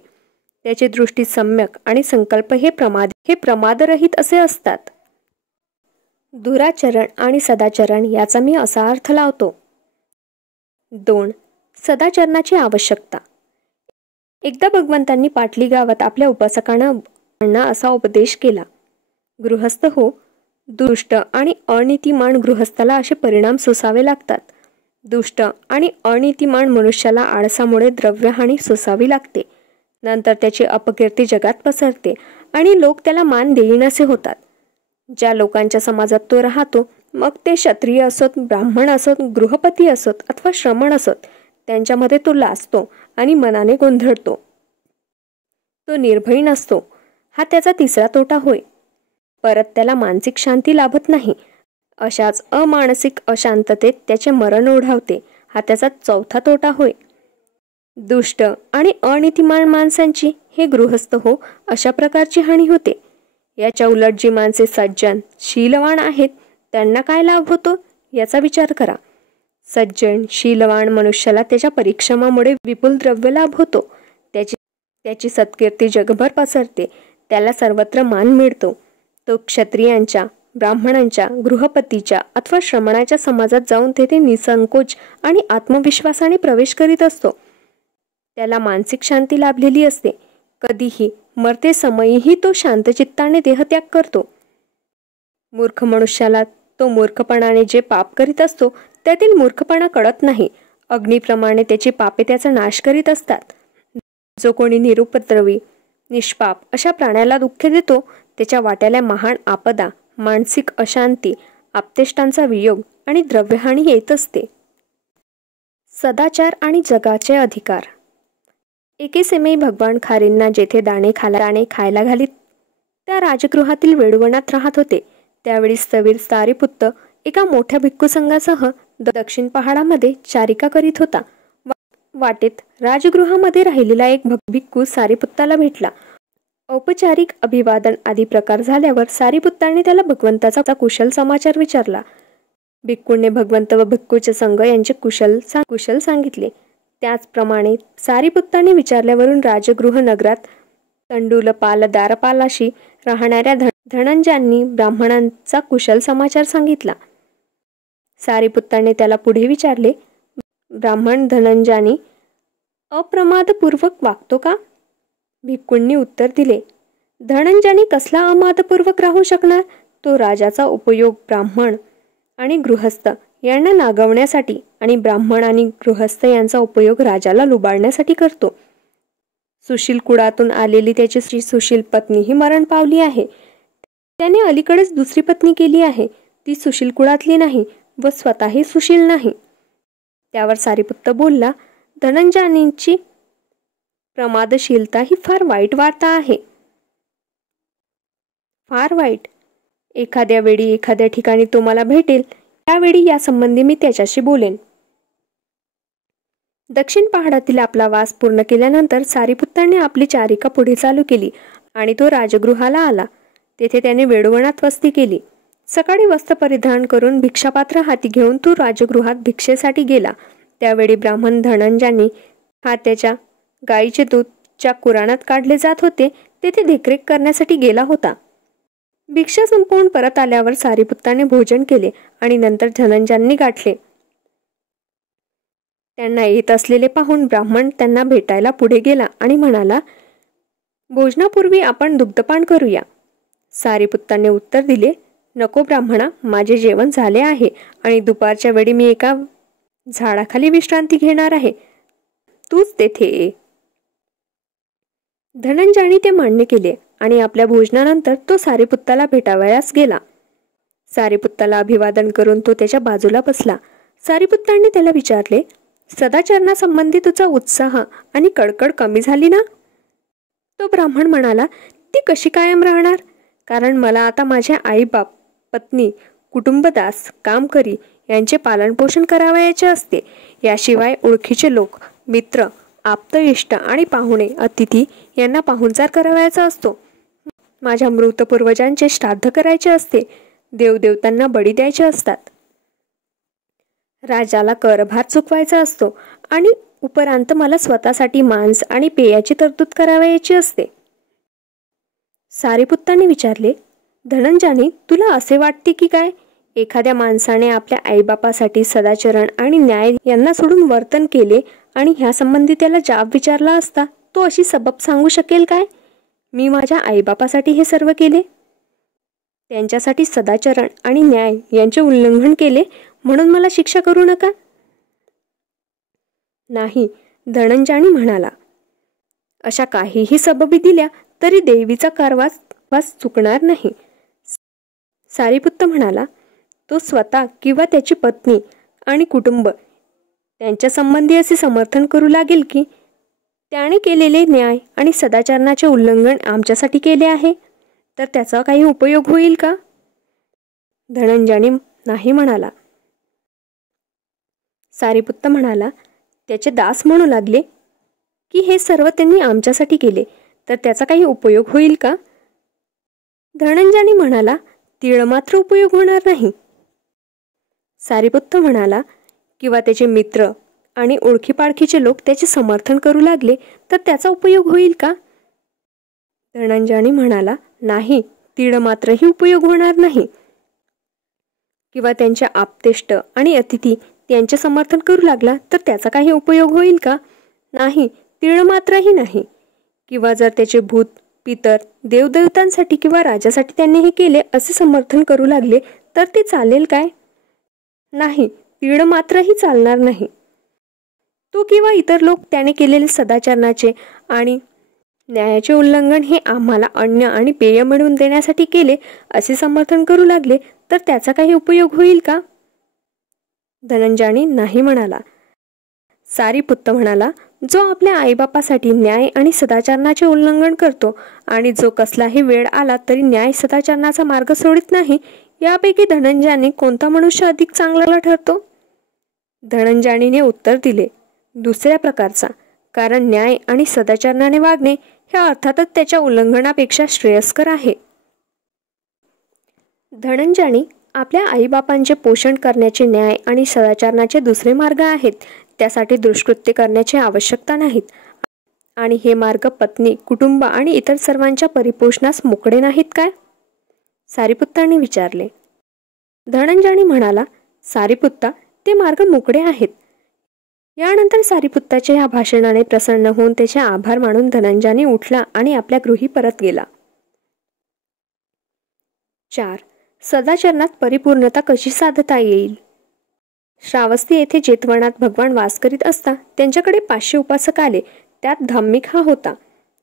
त्याची दृष्टी सम्यक आणि संकल्प हे प्रमादरहित असे असतात. दुराचरण आणि सदाचरण याचा मी असा अर्थ लावतो. 2. सदाचरणाची आवश्यकता. एकदा भगवंतांनी पाटली गावात आपल्या उपासकांना असा उपदेश केला. गृहस्थ हो, दुष्ट आणि अनीतिमान गृहस्थाला असे परिणाम सोसावे लागतात. दुष्ट आणि अनीतिमान मनुष्याला आळसामुळे द्रव्यहानी सोसावी लागते. नंतर त्याची अपकीर्ती जगात पसरते आणि लोक त्याला मान देईनासे होतात. ज्या लोकांच्या समाजात तो राहतो, मग ते क्षत्रिय असोत, ब्राह्मण असोत, गृहपती असोत अथवा श्रमण असोत, त्यांच्यामध्ये तो लाजतो आणि मनाने गोंधळतो. तो निर्भय नसतो. हा त्याचा तिसरा तोटा होय. परत त्याला मानसिक शांती लाभत नाही. अशाच अमानसिक अशांततेत त्याचे मरण ओढावते. हा त्याचा चौथा तोटा होय. दुष्ट आणि अनीतिमान माणसांची हे गृहस्थ हो अशा प्रकारची हानी होते. याच्या उलट जी माणसे सज्जन, शीलवान आहेत त्यांना काय लाभ होतो याचा विचार करा. सज्जन, शीलवान मनुष्याला त्याच्या परिश्रमामुळे विपुल द्रव्य लाभ होतो. त्याची सत्कीर्ती जगभर पसरते. त्याला सर्वत्र मान मिळतो. तो क्षत्रियांच्या, ब्राह्मणांच्या, गृहपतीच्या अथवा श्रमणाच्या समाजात जाऊन तेथे निसंकोच आणि आत्मविश्वासाने प्रवेश करीत असतो. त्याला मानसिक शांती लाभलेली असते. कधीही मरते समयीही तो शांतचित्ताने देहत्याग करतो. मूर्ख मनुष्याला तो मूर्खपणाने जे पाप करीत असतो त्यातील मूर्खपणा कळत नाही. अग्निप्रमाणे त्याची पापे त्याचा नाश करीत असतात. जो कोणी निरुपद्रवी निष्पाप अशा प्राण्याला दुःख देतो त्याच्या वाट्याला महान आपदा, मानसिक अशांती, आप्तेष्टांचा वियोग आणि द्रव्यहानी येत असते. सदाचार आणि जगाचे अधिकार. एके सेमेई भगवान खारींना जेथे दाणे खायला घालीत त्या राजगृहातील वेडवणात राहत होते. त्यावेळी स्थवीर सारीपुत्त एका मोठ्या भिक्खू संघासह दक्षिण पहाडामध्ये चारिका करीत होता. वाटेत राजगृहामध्ये राहिलेला एक भिक्खू सारीपुत्ताला भेटला. औपचारिक अभिवादन आदी प्रकार झाल्यावर सारीपुत्ताने त्याला भगवंताचा कुशल समाचार विचारला. भिक्खूने भगवंत व भिक्खूचे संघ यांचे कुशल सांगितले. त्याचप्रमाणे सारीपुत्ताने विचारल्यावरून राजगृह नगरात तंडुलपाल दारपालाशी राहणाऱ्या धनंजयांनी ब्राह्मणांचा कुशल समाचार सांगितला. सारीपुत्ताने त्याला पुढे विचारले, ब्राह्मण धनंजयानी अप्रमादपूर्वक वागतो का? भिक्खूंनी उत्तर दिले, धनंजयानी कसला अमादपूर्वक राहू शकणार? तो राजाचा उपयोग ब्राह्मण आणि गृहस्थ यांना नागवण्यासाठी आणि ब्राह्मण आणि गृहस्थ यांचा उपयोग राजाला लुबाडण्यासाठी करतो. सुशील कुळातून आलेली त्याची श्री सुशील पत्नीही मरण पावली आहे. त्याने अलीकडेच दुसरी पत्नी केली आहे. ती सुशील कुळातली नाही व स्वतःही सुशील नाही. त्यावर सारीपुत्त बोलला, धनंजयानींची प्रमादशीलता ही फार वाईट वार्ता आहे. फार वाईट. एखाद्या वेळी एखाद्या ठिकाणी तो मला भेटेल त्यावेळी या संबंधी मी त्याच्याशी बोलेन. दक्षिण पहाडातील आपला वास पूर्ण केल्यानंतर सारीपुत्ताने आपली चारिका पुढे चालू केली आणि तो राजगृहाला आला. तेथे त्याने वेडवणात वस्ती केली. सकाळी वस्त्र परिधान करून भिक्षापात्र हाती घेऊन तो राजगृहात भिक्षेसाठी गेला. त्यावेळी ब्राह्मण धनंजयानी त्याच्या गायीचे दूध ज्या कुराणात काढले जात होते तेथे देखरेख करण्यासाठी गेला होता. भिक्षा संपवून परत आल्यावर सारीपुत्ताने भोजन केले आणि नंतर धनंजयांनी गाठले. त्यांना येत असलेले पाहून ब्राह्मण त्यांना भेटायला पुढे गेला आणि म्हणाला, भोजनापूर्वी आपण दुग्धपान करूया. सारीपुत्ताने उत्तर दिले, नको ब्राह्मणा, माझे जेवण झाले आहे आणि दुपारच्या वेळी मी एका झाडाखाली विश्रांती घेणार आहे. तूच तेथे ये. धनंजयानी ते मान्य केले आणि आपल्या भोजनानंतर तो सारीपुत्ताला भेटावयास गेला. सारीपुत्ताला अभिवादन करून तो त्याच्या बाजूला बसला. सारीपुत्ताने त्याला विचारले, सदाचरणासंबंधी तुझा उत्साह आणि कळकळ कमी झाली ना? तो ब्राह्मण म्हणाला, ती कशी कायम राहणार? कारण मला आता माझ्या आईबाप, पत्नी, कुटुंबदास, कामकरी यांचे पालनपोषण करावयाचे असते. याशिवाय ओळखीचे लोक, मित्र, आप्त इष्ट आणि पाहुणे, अतिथी यांना पाहुणचार करावयाचा असतो. माझ्या मृत पूर्वजांचे श्राद्ध करायचे असते. देवदेवतांना बळी द्यायचे असतात. राजाला करभार चुकवायचा असतो आणि उपरांत मला स्वतःसाठी मांस आणि पेयाची तरतूद करावयाची असते. सारीपुत्ताने विचारले, धनंजयानी तुला असे वाटते की काय एखाद्या माणसाने आपल्या आईबापासाठी सदाचरण आणि न्याय यांना सोडून वर्तन केले आणि ह्या संबंधी त्याला जाब विचारला असता तो अशी सबब सांगू शकेल काय? मी माझ्या आईबापासाठी हे सर्व केले, त्यांच्यासाठी सदाचरण आणि न्याय यांचे उल्लंघन केले म्हणून मला शिक्षा करू नका? नाही, धनंजयानी म्हणाला, अशा काहीही सबबी दिल्या तरी देवीचा कारवास चुकणार नाही. सारीपुत्त म्हणाला, तो स्वतः किंवा त्याची पत्नी आणि कुटुंब त्यांच्या संबंधी असे समर्थन करू लागेल की त्याने केलेले न्याय आणि सदाचरणाचे उल्लंघन आमच्यासाठी केले आहे, तर त्याचा काही उपयोग होईल का? धनंजयानी नाही म्हणाला. सारीपुत्त म्हणाला, त्याचे दास म्हणू लागले की हे सर्व त्यांनी आमच्यासाठी केले, तर त्याचा काही उपयोग होईल का? धनंजयानी म्हणाला, तीळ मात्र उपयोग होणार नाही. सारीपुत्त म्हणाला, किंवा त्याचे मित्र आणि ओळखीपाळखीचे लोक त्याचे समर्थन करू लागले तर त्याचा उपयोग होईल का? धनंजयानी म्हणाला, नाही, तीळ मात्रही उपयोग होणार नाही. किंवा त्यांच्या आप्तेष्ट आणि अतिथी त्यांचे समर्थन करू लागला तर त्याचा काही उपयोग होईल का? नाही, तीळ मात्रही नाही. किंवा जर त्याचे भूत, पितर, देवदेवतांसाठी किंवा राजासाठी त्यांनी हे केले असे समर्थन करू लागले तर ते चालेल काय? नाही, तीळ मात्रही चालणार नाही. तो किंवा इतर लोक त्याने केलेले सदाचरणाचे आणि न्यायाचे उल्लंघन हे आम्हाला अन्न आणि पेय मिळवून देण्यासाठी केले असे समर्थन करू लागले तर त्याचा काही उपयोग होईल का? धनंजयाने नाही म्हणाला. सारीपुत्त म्हणाला, जो आपल्या आईबापासाठी न्याय आणि सदाचरणाचे उल्लंघन करतो आणि जो कसलाही वेळ आला तरी न्याय सदाचरणाचा मार्ग सोडित नाही, यापैकी धनंजयाने कोणता मनुष्य अधिक चांगला ठरतो? धनंजयाने उत्तर दिले, दुसऱ्या प्रकारचा, कारण न्याय आणि सदाचरणाने वागणे हे अर्थातच त्याच्या उल्लंघनापेक्षा श्रेयस्कर आहे. धनंजयाने आपल्या आईबापांचे पोषण करण्याचे न्याय आणि सदाचरणाचे दुसरे मार्ग आहेत. त्यासाठी दुष्कृत्य करण्याची आवश्यकता नाहीत आणि हे मार्ग पत्नी, कुटुंब आणि इतर सर्वांच्या परिपोषणास मोकळे नाहीत काय? सारीपुत्ताने विचारले. धनंजयाने म्हणाला, सारीपुत्ता, ते मार्ग मोकळे आहेत. यानंतर सारीपुत्ताच्या या भाषणाने प्रसन्न होऊन त्याचे आभार मानून धनंजयाने उठला आणि आपल्या गृही परत गेला. 4. सदाचरणात परिपूर्णता कशी साधता येईल? श्रावस्ती येथे जेतवनात भगवान वास करीत असता त्यांच्याकडे 500 उपासक आले. त्यात धाम्मिक हा होता.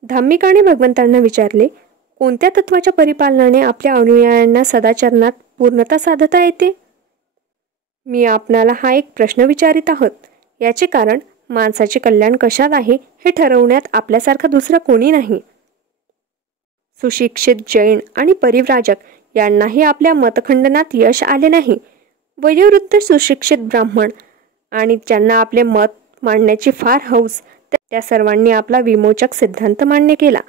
धाम्मिकाने भगवंतांना विचारले, कोणत्या तत्वाच्या परिपालनाने आपल्या अनुयायांना सदाचरणात पूर्णता साधता येते? मी आपणाला हा एक प्रश्न विचारित आहोत. याचे कारण माणसाचे कल्याण कशात आहे हे ठरवण्यात आपल्यासारखा दुसरा कोणी नाही. सुशिक्षित जैन आणि परिव्राजक यांनाही आपल्या मतखंडनात यश आले नाही. वयोवृद्ध सुशिक्षित ब्राह्मण आणि ज्यांना आपले मत मांडण्याची फार हौस, त्या सर्वांनी आपला विमोचक सिद्धांत मान्य केला.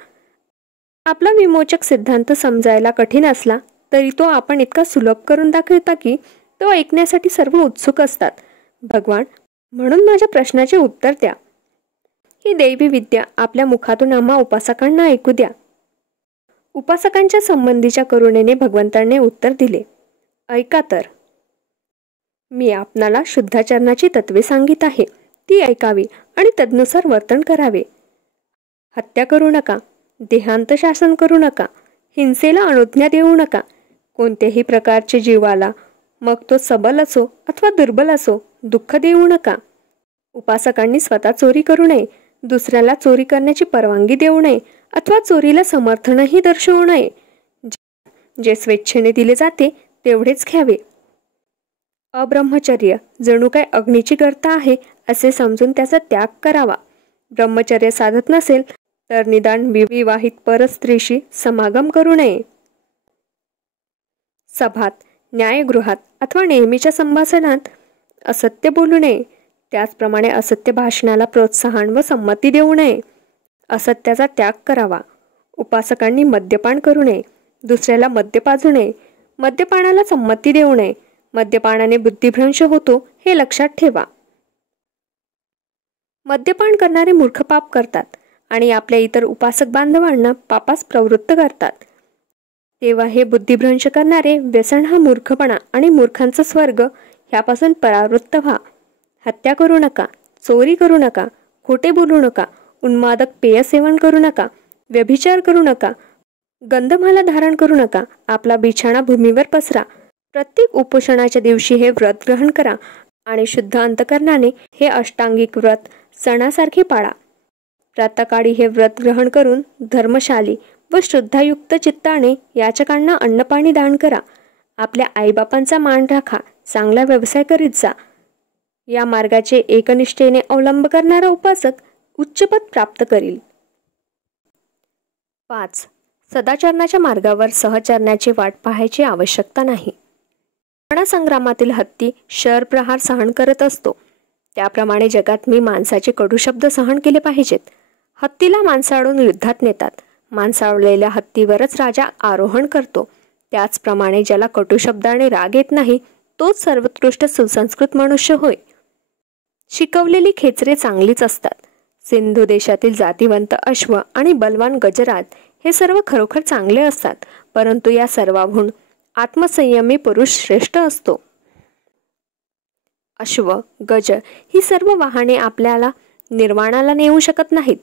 आपला विमोचक सिद्धांत समजायला कठीण असला तरी तो आपण इतका सुलभ करून दाखवता की तो ऐकण्यासाठी सर्व उत्सुक असतात. भगवान, म्हणून माझ्या प्रश्नाचे उत्तर द्या. ही दैवी विद्या आपल्या मुखातून आम्हा उपासकांना ऐकू द्या. उपासकांच्या संबंधीच्या करुणेने भगवंतांनी उत्तर दिले, ऐका तर. मी आपणाला शुद्धाचरणाची तत्वे सांगित आहे, ती ऐकावी आणि तदनुसार वर्तन करावे. हत्या करू नका, देहांत शासन करू नका, हिंसेला अनुज्ञा देऊ नका, कोणत्याही प्रकारचे जीवाला, मग तो सबल असो अथवा दुर्बल असो, दुःख देऊ नका. उपासकांनी स्वतः चोरी करू नये, दुसऱ्याला चोरी करण्याची परवानगी देऊ नये अथवा चोरीला समर्थनही दर्शवू नये. जे स्वेच्छेने दिले जाते तेवढेच घ्यावे. अब्रह्मचर्य जणू काय अग्नीची गर्त आहे असे समजून त्याचा त्याग करावा. ब्रह्मचर्य साधत नसेल तर निदान विवाहित परस्त्रीशी समागम करू नये. सभात, न्यायगृहात अथवा नेहमीच्या संभाषणात असत्य बोलू नये. त्याचप्रमाणे असत्य भाषणाला प्रोत्साहन व संमती देऊ नये. असत्याचा त्याग करावा. उपासकांनी मद्यपान करू नये, दुसऱ्याला मद्य पाजू नये, मद्यपानाला संमती देऊ नये. मद्यपानाने बुद्धिभ्रंश होतो हे लक्षात ठेवा. मद्यपान करणारे मूर्ख पाप करतात आणि आपल्या इतर उपासक बांधवांना पापास प्रवृत्त करतात. तेव्हा हे बुद्धिभ्रंश करणारे व्यसन हा मूर्खपणा आणि मूर्खांचा स्वर्ग ह्यापासून परावृत्त व्हा. हत्या करू नका, चोरी करू नका, खोटे बोलू नका, उन्मादक पेय सेवन करू नका, व्यभिचार करू नका, गंधमाला धारण करू नका, आपला बिछाणा भूमीवर पसरा. प्रत्येक उपोषणाच्या दिवशी हे व्रत ग्रहण करा आणि शुद्ध अंतकरणाने हे अष्टांगिक व्रत सणासारखे पाळा. प्रातःकाळी हे व्रत ग्रहण करून धर्मशाली व श्रद्धायुक्त चित्ताने याचकांना अन्नपाणी दान करा. आपल्या आईबापांचा मान राखा, चांगला व्यवसाय करीत जा. या मार्गाचे एकनिष्ठेने अवलंब करणारा उपासक उच्चपद प्राप्त करील. 5. सदाचरणाच्या मार्गावर सहचरण्याची वाट पाहायची आवश्यकता नाही. रणसंग्रामातील हत्ती शरप्रहार सहन करत असतो, त्याप्रमाणे जगात मी माणसाचे कडू शब्द सहन केले पाहिजेत. हत्तीला माणसाळून युद्धात नेतात. माणसाळलेल्या हत्तीवरच राजा आरोहण करतो. त्याचप्रमाणे ज्याला कटू शब्दाने राग येत नाही तोच सर्वोत्कृष्ट सुसंस्कृत मनुष्य होय. शिकवलेली खेचरे चांगलीच असतात. सिंधू देशातील जातिवंत अश्व आणि बलवान गजराज हे सर्व खरोखर चांगले असतात, परंतु या सर्वाहून आत्मसंयमी पुरुष श्रेष्ठ असतो. अश्व, गज ही सर्व वाहने आपल्याला निर्वाणाला नेऊ शकत नाहीत.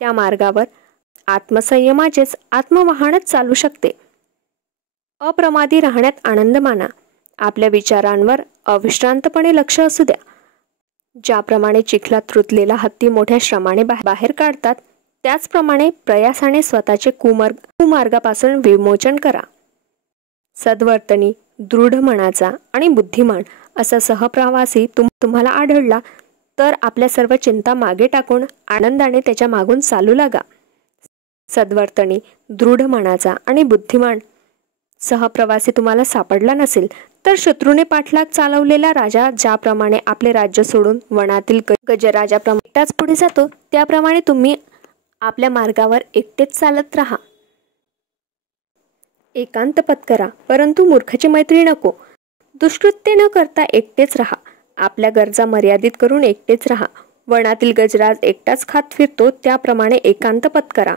त्या मार्गावर आत्मसंयमाचेच आत्मवाहनच चालू शकते. अप्रमादी राहण्यात आनंद माना. आपल्या विचारांवर अविश्रांतपणे लक्ष असू द्या. ज्याप्रमाणे चिखलात रुतलेला हत्ती मोठ्या श्रमाने बाहेर काढतात, त्याचप्रमाणे प्रयासाने स्वतःचे कुमार्गापासून विमोचन करा. सद्वर्तनी, दृढ मनाचा आणि बुद्धिमान असा सहप्रवासी तुम्हाला आढळला तर आपल्या सर्व चिंता मागे टाकून आनंदाने त्याच्या मागून चालू लागा. सद्वर्तनी, दृढ मनाचा आणि बुद्धिमान सहप्रवासी तुम्हाला सापडला नसेल तर शत्रूने पाठलाग चालवलेला राजा ज्याप्रमाणे आपले राज्य सोडून वनातील गजराजाप्रमाणे एकटाच पुढे जातो, त्याप्रमाणे तुम्ही आपल्या मार्गावर एकटेच चालत राहा. एकांत पत्करा, परंतु मूर्खाची मैत्री नको. दुष्कृत्य न करता एकटेच राहा. आपल्या गरजा मर्यादित करून एकटेच राहा. वनातील गजराज एकटाच खात फिरतो, त्याप्रमाणे एकांत पत्करा.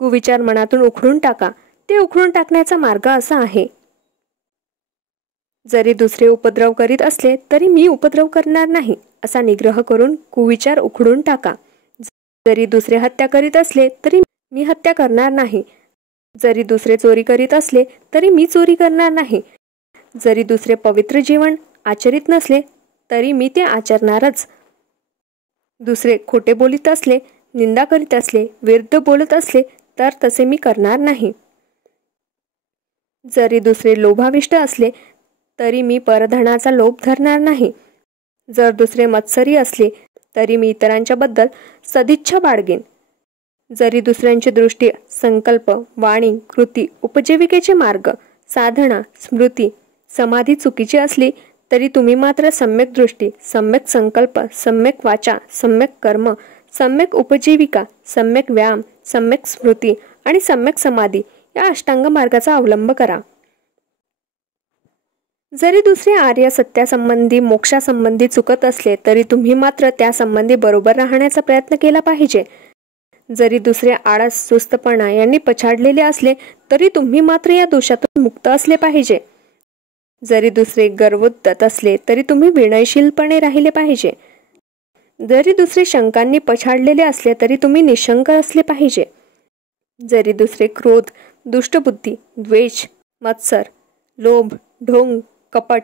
कुविचार मनातून उखडून टाका. ते उखडून टाकण्याचा मार्ग असा आहे. जरी दुसरे उपद्रव करीत असले तरी मी उपद्रव करणार नाही असा निग्रह करून कुविचार उखडून टाका. जरी दुसरे हत्या करीत असले तरी मी हत्या करणार नाही. जरी दुसरे चोरी करीत असले तरी मी चोरी करणार नाही. जरी दुसरे पवित्र जीवन आचरित नसले तरी मी ते आचरणारच. दुसरे खोटे बोलित असले, निंदा करीत असले, विरुद्ध बोलत असले तर तसे मी करणार नाही. जरी दुसरे लोभाविष्ट असले तरी मी परधनाचा लोभ धरणार नाही. जर दुसरे मत्सरी असले तरी मी इतरांच्या बद्दल सदिच्छा बाळगेन. जरी दुसऱ्यांची दृष्टी, संकल्प, वाणी, कृती, उपजीविकेचे मार्ग, साधना, स्मृती, समाधी चुकीची असली तरी तुम्ही मात्र सम्यक दृष्टी, सम्यक संकल्प, सम्यक वाचा, सम्यक कर्म, सम्यक उपजीविका, सम्यक व्यायाम, सम्यक स्मृती आणि सम्यक समाधी या अष्टांग मार्गाचा अवलंब करा. जरी दुसरे आर्य सत्यासंबंधी, मोक्षासंबंधी चुकत असले तरी तुम्ही मात्र त्यासंबंधी बरोबर राहण्याचा प्रयत्न केला पाहिजे. जरी दुसरे आळस, सुस्तपणा यांनी पछाडलेले असले तरी तुम्ही मात्र या दोषातून मुक्त असले पाहिजे. जरी दुसरे गर्वोद्धत असले तरी तुम्ही विनयशीलपणे राहिले पाहिजे. जरी दुसरे शंकांनी पछाडलेले असले तरी तुम्ही निशंक असले पाहिजे. जरी दुसरे क्रोध, दुष्टबुद्धी, द्वेष, मत्सर, लोभ, ढोंग, कपट,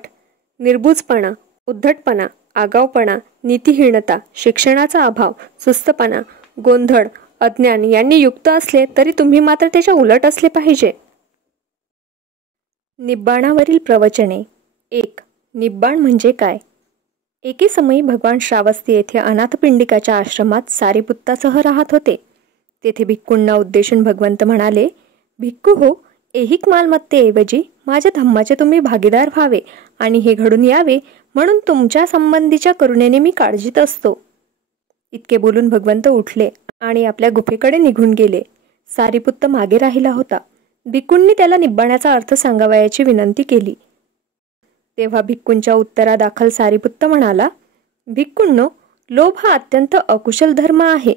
निर्बुजपणा, उद्धटपणा, आगाऊपणा, नीतिहीनता, शिक्षणाचा अभाव, सुस्तपणा, गोंधळ, अज्ञान यांनी युक्त असले तरी तुम्ही मात्र त्याच्या उलट असले पाहिजे. निब्बाणावरील प्रवचने. 1. निब्बाण म्हणजे काय? एके समयी भगवान श्रावस्ती येथे अनाथपिंडिकाच्या आश्रमात सारीपुत्तासह राहत होते. तेथे भिक्खूंना उद्देशून भगवंत म्हणाले, भिक्खू हो, ऐहिक मालमत्तेऐवजी माझ्या धम्माचे तुम्ही भागीदार व्हावे आणि हे घडून यावे म्हणून तुमच्या संबंधीच्या करुणेने मी काळजीत असतो. इतके बोलून भगवंत उठले आणि आपल्या गुफेकडे निघून गेले. सारीपुत्त मागे राहिला होता. भिक्खूंनी त्याला निब्बाणाचा अर्थ सांगावयाची विनंती केली. तेव्हा भिक्खूंच्या उत्तरादाखल सारीपुत्त म्हणाला, भिक्खूंनो, लोभ हा अत्यंत अकुशल धर्म आहे.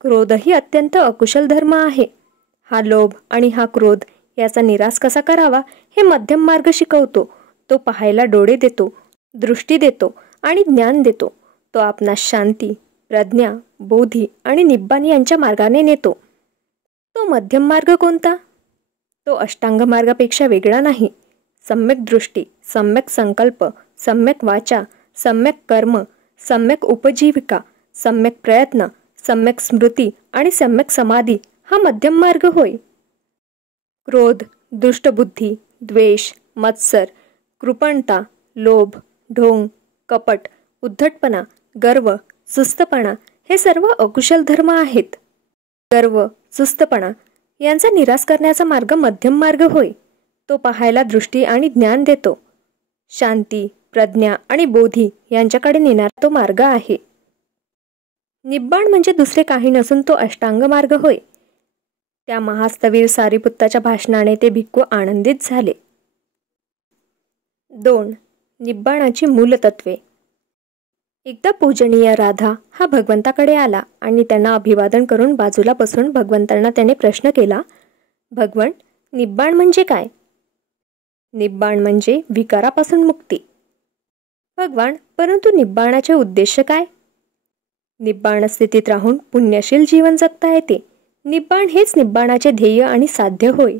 क्रोधही अत्यंत अकुशल धर्म आहे. हा लोभ आणि हा क्रोध याचा निराश कसा करावा हे मध्यम मार्ग शिकवतो. तो पाहायला डोळे देतो, दृष्टी देतो आणि ज्ञान देतो. तो आपणास शांती, प्रज्ञा, बोधी आणि निब्बाण यांच्या मार्गाने नेतो. तो मध्यम मार्ग कोणता? तो अष्टांग मार्गापेक्षा वेगळा नाही. सम्यक दृष्टी, सम्यक संकल्प, सम्यक वाचा, सम्यक कर्म, सम्यक उपजीविका, सम्यक प्रयत्न, सम्यक स्मृती आणि सम्यक समाधी हा मध्यम मार्ग होय. क्रोध, दुष्टबुद्धी, द्वेष, मत्सर, कृपणता, लोभ, ढोंग, कपट, उद्धटपणा, गर्व, सुस्तपणा हे सर्व अकुशल धर्म आहेत. गर्व, सुस्तपणा यांचा निराश करण्याचा मार्ग मध्यम मार्ग होय. तो पाहायला दृष्टी आणि ज्ञान देतो. शांती, प्रज्ञा आणि बोधी यांच्याकडे नेणारा तो मार्ग आहे. निब्बाण म्हणजे दुसरे काही नसून तो अष्टांग मार्ग होय. त्या महास्तवीर सारीपुत्ताच्या भाषणाने ते भिक्खू आनंदित झाले. 2. निब्बाणाची मूलतत्वे. एकदा पूजनीय राधा हा भगवंताकडे आला आणि त्यांना अभिवादन करून बाजूला बसून भगवंतांना त्याने प्रश्न केला, भगवन, निब्बाण म्हणजे काय? निब्बाण म्हणजे विकारापासून मुक्ती. भगवान, परंतु निब्बाणाचे उद्देश काय? निब्बाण स्थितीत राहून पुण्यशील जीवन जगता येते. निब्बाण हेच निब्बाणाचे ध्येय आणि साध्य होय.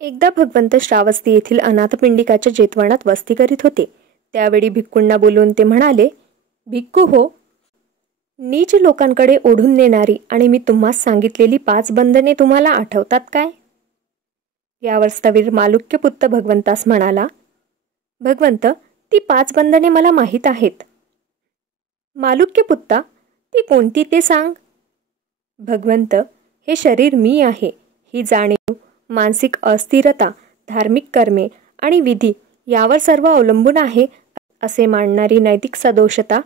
एकदा भगवंत श्रावस्ती येथील अनाथपिंडिकाच्या जेतवणात वस्ती करीत होते. त्यावेळी भिक्खूंना बोलून ते म्हणाले, भिक्खू हो, नीच लोकांकडे ओढून नेणारी आणि मी तुम्हास सांगितलेली 5 बंधने तुम्हाला आठवतात काय? यावर स्थवीर मालुक्यपुत्त भगवंतास म्हणाला, भगवंत, ती 5 बंधने मला माहीत आहेत. मालुक्यपुत्ता, ती कोणती ते सांग. भगवंत, हे शरीर मी आहे, ही जाणीव, मानसिक अस्थिरता, धार्मिक कर्मे आणि विधी यावर सर्व अवलंबून आहे असे मानणारी नैतिक सदोषता,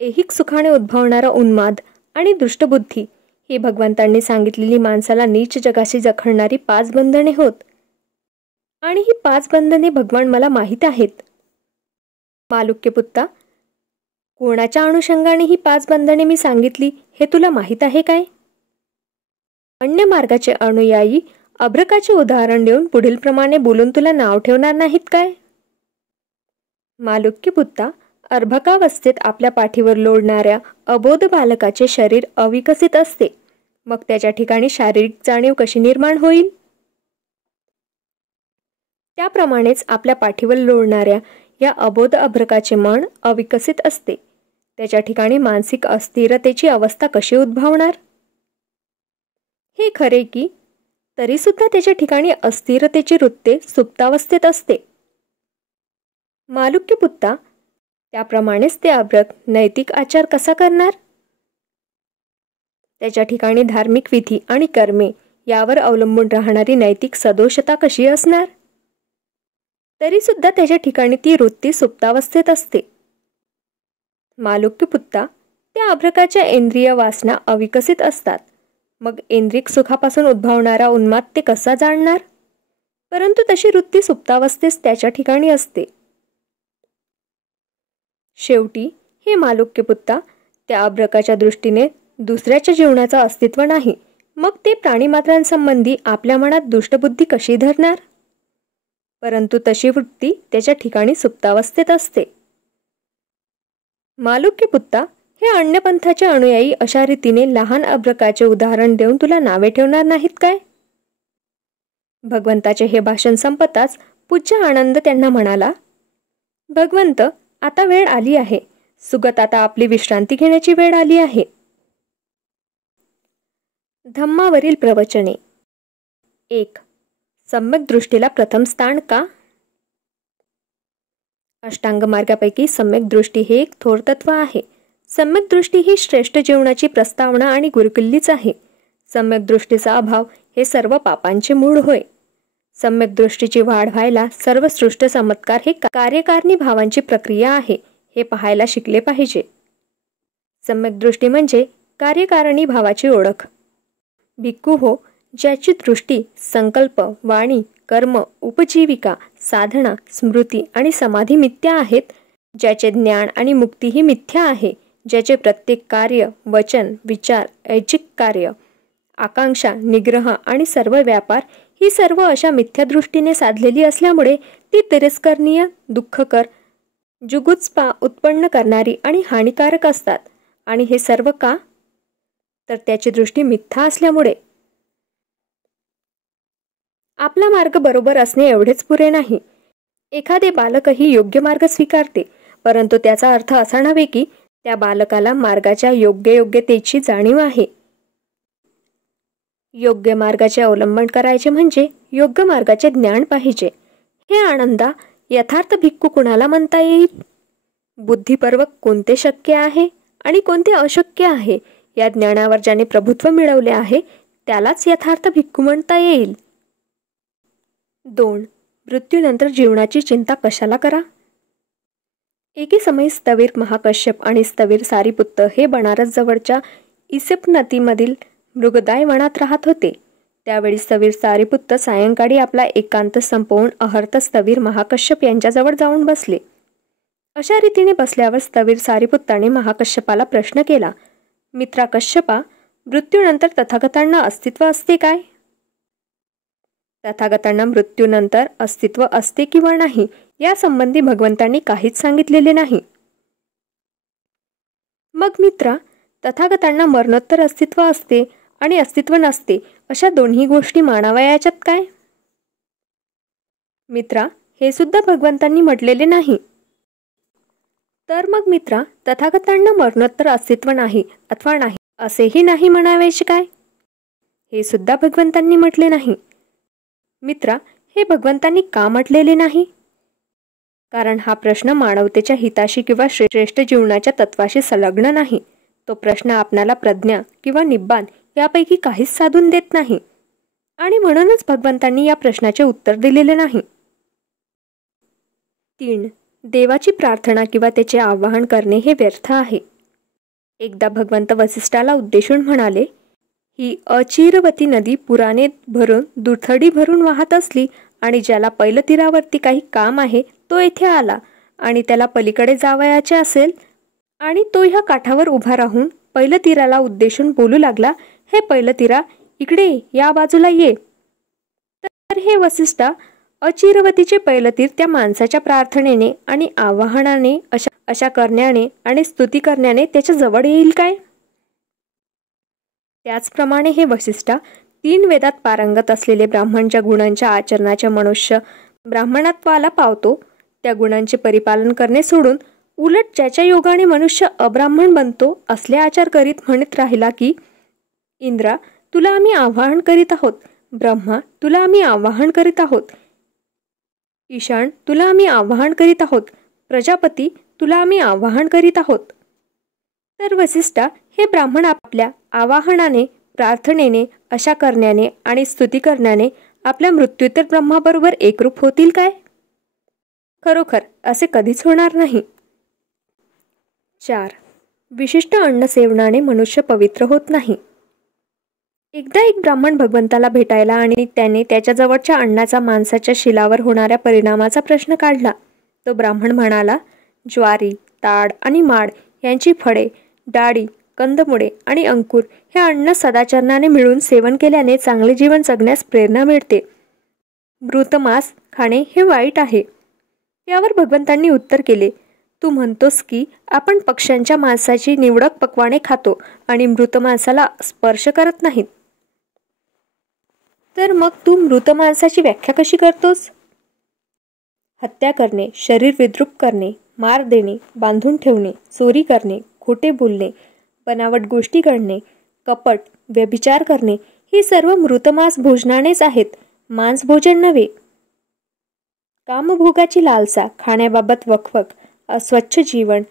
ऐहिक सुखाने उद्भवणारा उन्माद आणि दुष्टबुद्धी ही भगवंतांनी सांगितलेली माणसाला नीच जगाशी जखडणारी 5 बंधने होत. आणि ही 5 बंधने भगवान मला माहीत आहेत. मालुक्यपुत्ता, कोणाच्या अनुषंगाने ही 5 बंधने मी सांगितली हे तुला माहीत आहे काय? अन्य मार्गाचे अनुयायी अभ्रकाचे उदाहरण देऊन पुढील प्रमाणे बोलून तुला नाव ठेवणार नाहीत काय? मालुक्यपुत्ता, अर्भकावस्थेत आपल्या पाठीवर लोळणाऱ्या अबोध बालकाचे शरीर अविकसित असते, मग त्याच्या ठिकाणी शारीरिक जाणीव कशी निर्माण होईल? त्याप्रमाणेच आपल्या पाठीवर लोळणाऱ्या या अबोध अभ्रकाचे मन अविकसित असते, त्याच्या ठिकाणी मानसिक अस्थिरतेची अवस्था कशी उद्भवणार? हे खरे की तरी सुद्धा त्याच्या ठिकाणी अस्थिरतेची वृत्ते सुप्तावस्थेत असते. मालुक्यपुत्ता, त्याप्रमाणेच ते अभ्रक नैतिक आचार कसा करणार? त्याच्या ठिकाणी धार्मिक विधी आणि कर्मे यावर अवलंबून राहणारी नैतिक सदोषता कशी असणार? तरी सुद्धा त्याच्या ठिकाणी ती वृत्ती सुप्तावस्थेत असते. मालुक्यपुत्ता, त्या अभ्रकाच्या इंद्रिय वासना अविकसित असतात, मग इंद्रिक सुखापासून उद्भवणारा उन्माद ते कसा जाणणार? परंतु तशी वृत्ती सुप्तावस्थेस त्याच्या ठिकाणी असते. शेवटी हे मालुक्यपुत्ता, त्या अभ्रकाच्या दृष्टीने दुसऱ्याच्या जीवनाचं अस्तित्व नाही, मग ते प्राणीमात्रांसंबंधी आपल्या मनात दुष्टबुद्धी कशी धरणार? परंतु तशी वृत्ती त्याच्या ठिकाणी सुप्तावस्थेत असते. मालुक्यपुत्ता, हे अन्य पंथाचे अनुयायी अशा रीतीने लहान अभ्रकाचे उदाहरण देऊन तुला नावे ठेवणार नाहीत काय? भगवंताचे हे भाषण संपताच पूज्य आनंद त्यांना म्हणाला, भगवंत, आता वेळ आली आहे. सुगत आता आपली विश्रांती घेण्याची वेळ आली आहे. धम्मावरील प्रवचने. 1. सम्यक दृष्टीला प्रथम स्थान का? अष्टांग मार्गापैकी सम्यक दृष्टी हे एक थोर तत्व आहे. सम्यक दृष्टी ही श्रेष्ठ जीवनाची प्रस्तावना आणि गुरुकिल्लीच आहे. सम्यक दृष्टीचा अभाव हे सर्व पापांचे मूळ होय. सम्यक दृष्टीची वाढ व्हायला सर्व सृष्ट चमत्कार हे कार्यकारणी भावांची प्रक्रिया आहे, हे पाहायला शिकले पाहिजे. सम्यक दृष्टी म्हणजे कार्यकारणी भावाची ओळख. भिक्खू हो, ज्याची दृष्टी, संकल्प, वाणी, कर्म, उपजीविका, साधना, स्मृती आणि समाधी मिथ्या आहेत, ज्याचे ज्ञान आणि मुक्तीही मिथ्या आहे, ज्याचे प्रत्येक कार्य, वचन, विचार, ऐच्छिक कार्य, आकांक्षा, निग्रह आणि सर्व व्यापार ही सर्व अशा मिथ्या दृष्टीने साधलेली असल्यामुळे ती तिरस्करणीय, दुःखकर, जुगुप्सा उत्पन्न करणारी आणि हानिकारक असतात. आणि हे सर्व का? तर त्याची दृष्टी मिथ्या असल्यामुळे. आपला मार्ग बरोबर असणे एवढेच पुरे नाही. एखादे बालकही योग्य मार्ग स्वीकारते, परंतु त्याचा अर्थ असा नव्हे की त्या बालकाला मार्गाच्या योग्यतेची जाणीव आहे. योग्य मार्गाचे अवलंबन करायचे म्हणजे योग्य मार्गाचे ज्ञान पाहिजे. हे आनंदा, यथार्थ भिक्खू कुणाला म्हणता येईल? बुद्धिपूर्वक कोणते शक्य आहे आणि कोणते अशक्य आहे या ज्ञानावर ज्याने प्रभुत्व मिळवले आहे त्यालाच यथार्थ भिक्खू म्हणता येईल. 2. मृत्यूनंतर जीवनाची चिंता कशाला करा? एके समयी स्थवीर महाकश्यप आणि स्थवीर सारीपुत्त हे बनारस जवळच्या इसिप नदीमधील मृगदाय वनात राहत होते. त्यावेळी स्थवीर सारीपुत्त सायंकाळी आपला एकांत संपवून अहर्त स्थवीर महाकश्यप यांच्याजवळ जाऊन बसले. अशा रीतीने बसल्यावर स्थवीर सारीपुत्ताने महाकश्यपाला प्रश्न केला, मित्रा कश्यपा, मृत्यूनंतर तथागतांना अस्तित्व असते काय? तथागतांना मृत्यूनंतर अस्तित्व असते किंवा नाही या संबंधी भगवंतांनी काहीच सांगितलेले नाही. मग मित्रा, तथागतांना मरणोत्तर अस्तित्व असते आणि अस्तित्व नसते अशा दोन्ही गोष्टी मानावयाच्यात काय? मित्रा, हे सुद्धा भगवंतांनी म्हटलेले नाही. तर मग मित्रा, तथागतांना मरणोत्तर अस्तित्व नाही अथवा नाही असेही नाही म्हणावेच काय? हे सुद्धा भगवंतांनी म्हटले नाही. मित्रा, हे भगवंतांनी का म्हटलेले नाही? कारण हा प्रश्न मानवतेच्या हिताशी किंवा श्रेष्ठ जीवनाच्या तत्वाशी संलग्न नाही. तो प्रश्न आपणाला प्रज्ञा किंवा निब्बाण यापैकी काहीच साधून देत नाही, आणि म्हणूनच भगवंतांनी या प्रश्नाचे उत्तर दिलेले नाही. 3. देवाची प्रार्थना किंवा त्याचे आवाहन करणे हे व्यर्थ आहे. एकदा भगवंत वसिष्ठाला उद्देशून म्हणाले, ही अचिरवती नदी पुराने भरून दुथडी भरून वाहत असली आणि ज्याला पैलतीरावरती काही काम आहे तो येथे आला आणि त्याला पलीकडे जावयाचे असेल आणि तो ह्या काठावर उभा राहून पैलतीराला उद्देशून बोलू लागला, हे पैलतीरा, इकडे या बाजूला ये. तर हे वसिष्ठा, अचिरवतीचे पैलतीर त्या माणसाच्या प्रार्थनेने आणि आवाहनाने अशा करण्याने आणि स्तुती करण्याने त्याच्या जवळ येईल काय? त्याचप्रमाणे हे वसिष्ठा, 3 वेदात पारंगत असलेले ब्राह्मण ज्या गुणांच्या आचरणाच्या मनुष्य ब्राह्मणत्वाला पावतो त्या गुणांचे परिपालन करणे सोडून उलट ज्याच्या योगाने मनुष्य अब्राह्मण बनतो असले आचार करीत म्हणत राहिला की, इंद्रा, तुला आम्ही आवाहन करीत आहोत. ब्रह्मा, तुला आम्ही आवाहन करीत आहोत. ईशान, तुला आम्ही आवाहन करीत आहोत. प्रजापती, तुला आम्ही आवाहन करीत आहोत. तर वसिष्ठा, हे ब्राह्मण आपल्या आवाहनाने, प्रार्थनेने, अशा करण्याने आणि स्तुती करण्याने आपल्या मृत्यूतर ब्रह्माबरोबर एकरूप होतील काय? खरोखर असे कधीच होणार नाही. 4. विशिष्ट अन्न सेवनाने मनुष्य पवित्र होत नाही. एकदा एक ब्राह्मण भगवंताला भेटायला आणि त्याने त्याच्याजवळच्या अन्नाचा माणसाच्या शिलावर होणाऱ्या परिणामाचा प्रश्न काढला. तो ब्राह्मण म्हणाला, ज्वारी, ताड आणि माड यांची फळे, डाळी, कंदमुळे आणि अंकुर हे अन्न सदाचरणाने मिळून सेवन केल्याने चांगले जीवन जगण्यास प्रेरणा मिळते. मृतमांस खाणे हे वाईट आहे. यावर भगवंतांनी उत्तर केले, तू म्हणतोस की आपण पक्ष्यांच्या मांसाची निवडक पक्वाने खातो आणि मृत मांसाला स्पर्श करत नाहीत. तर मग तू मृत मांसाची व्याख्या कशी करतोस? हत्या करणे, शरीर विद्रूप करणे, मार देणे, बांधून ठेवणे, चोरी करणे, खोटे बोलणे, बनावट गोष्टी घडणे, कपट, व्यभिचार करणे ही सर्व मृतमांस भोजनानेच आहेत, मांसभोजन नव्हे. कामभोगाची लालसा, खाण्याबाबत वकवक, अस्वच्छ जीवन,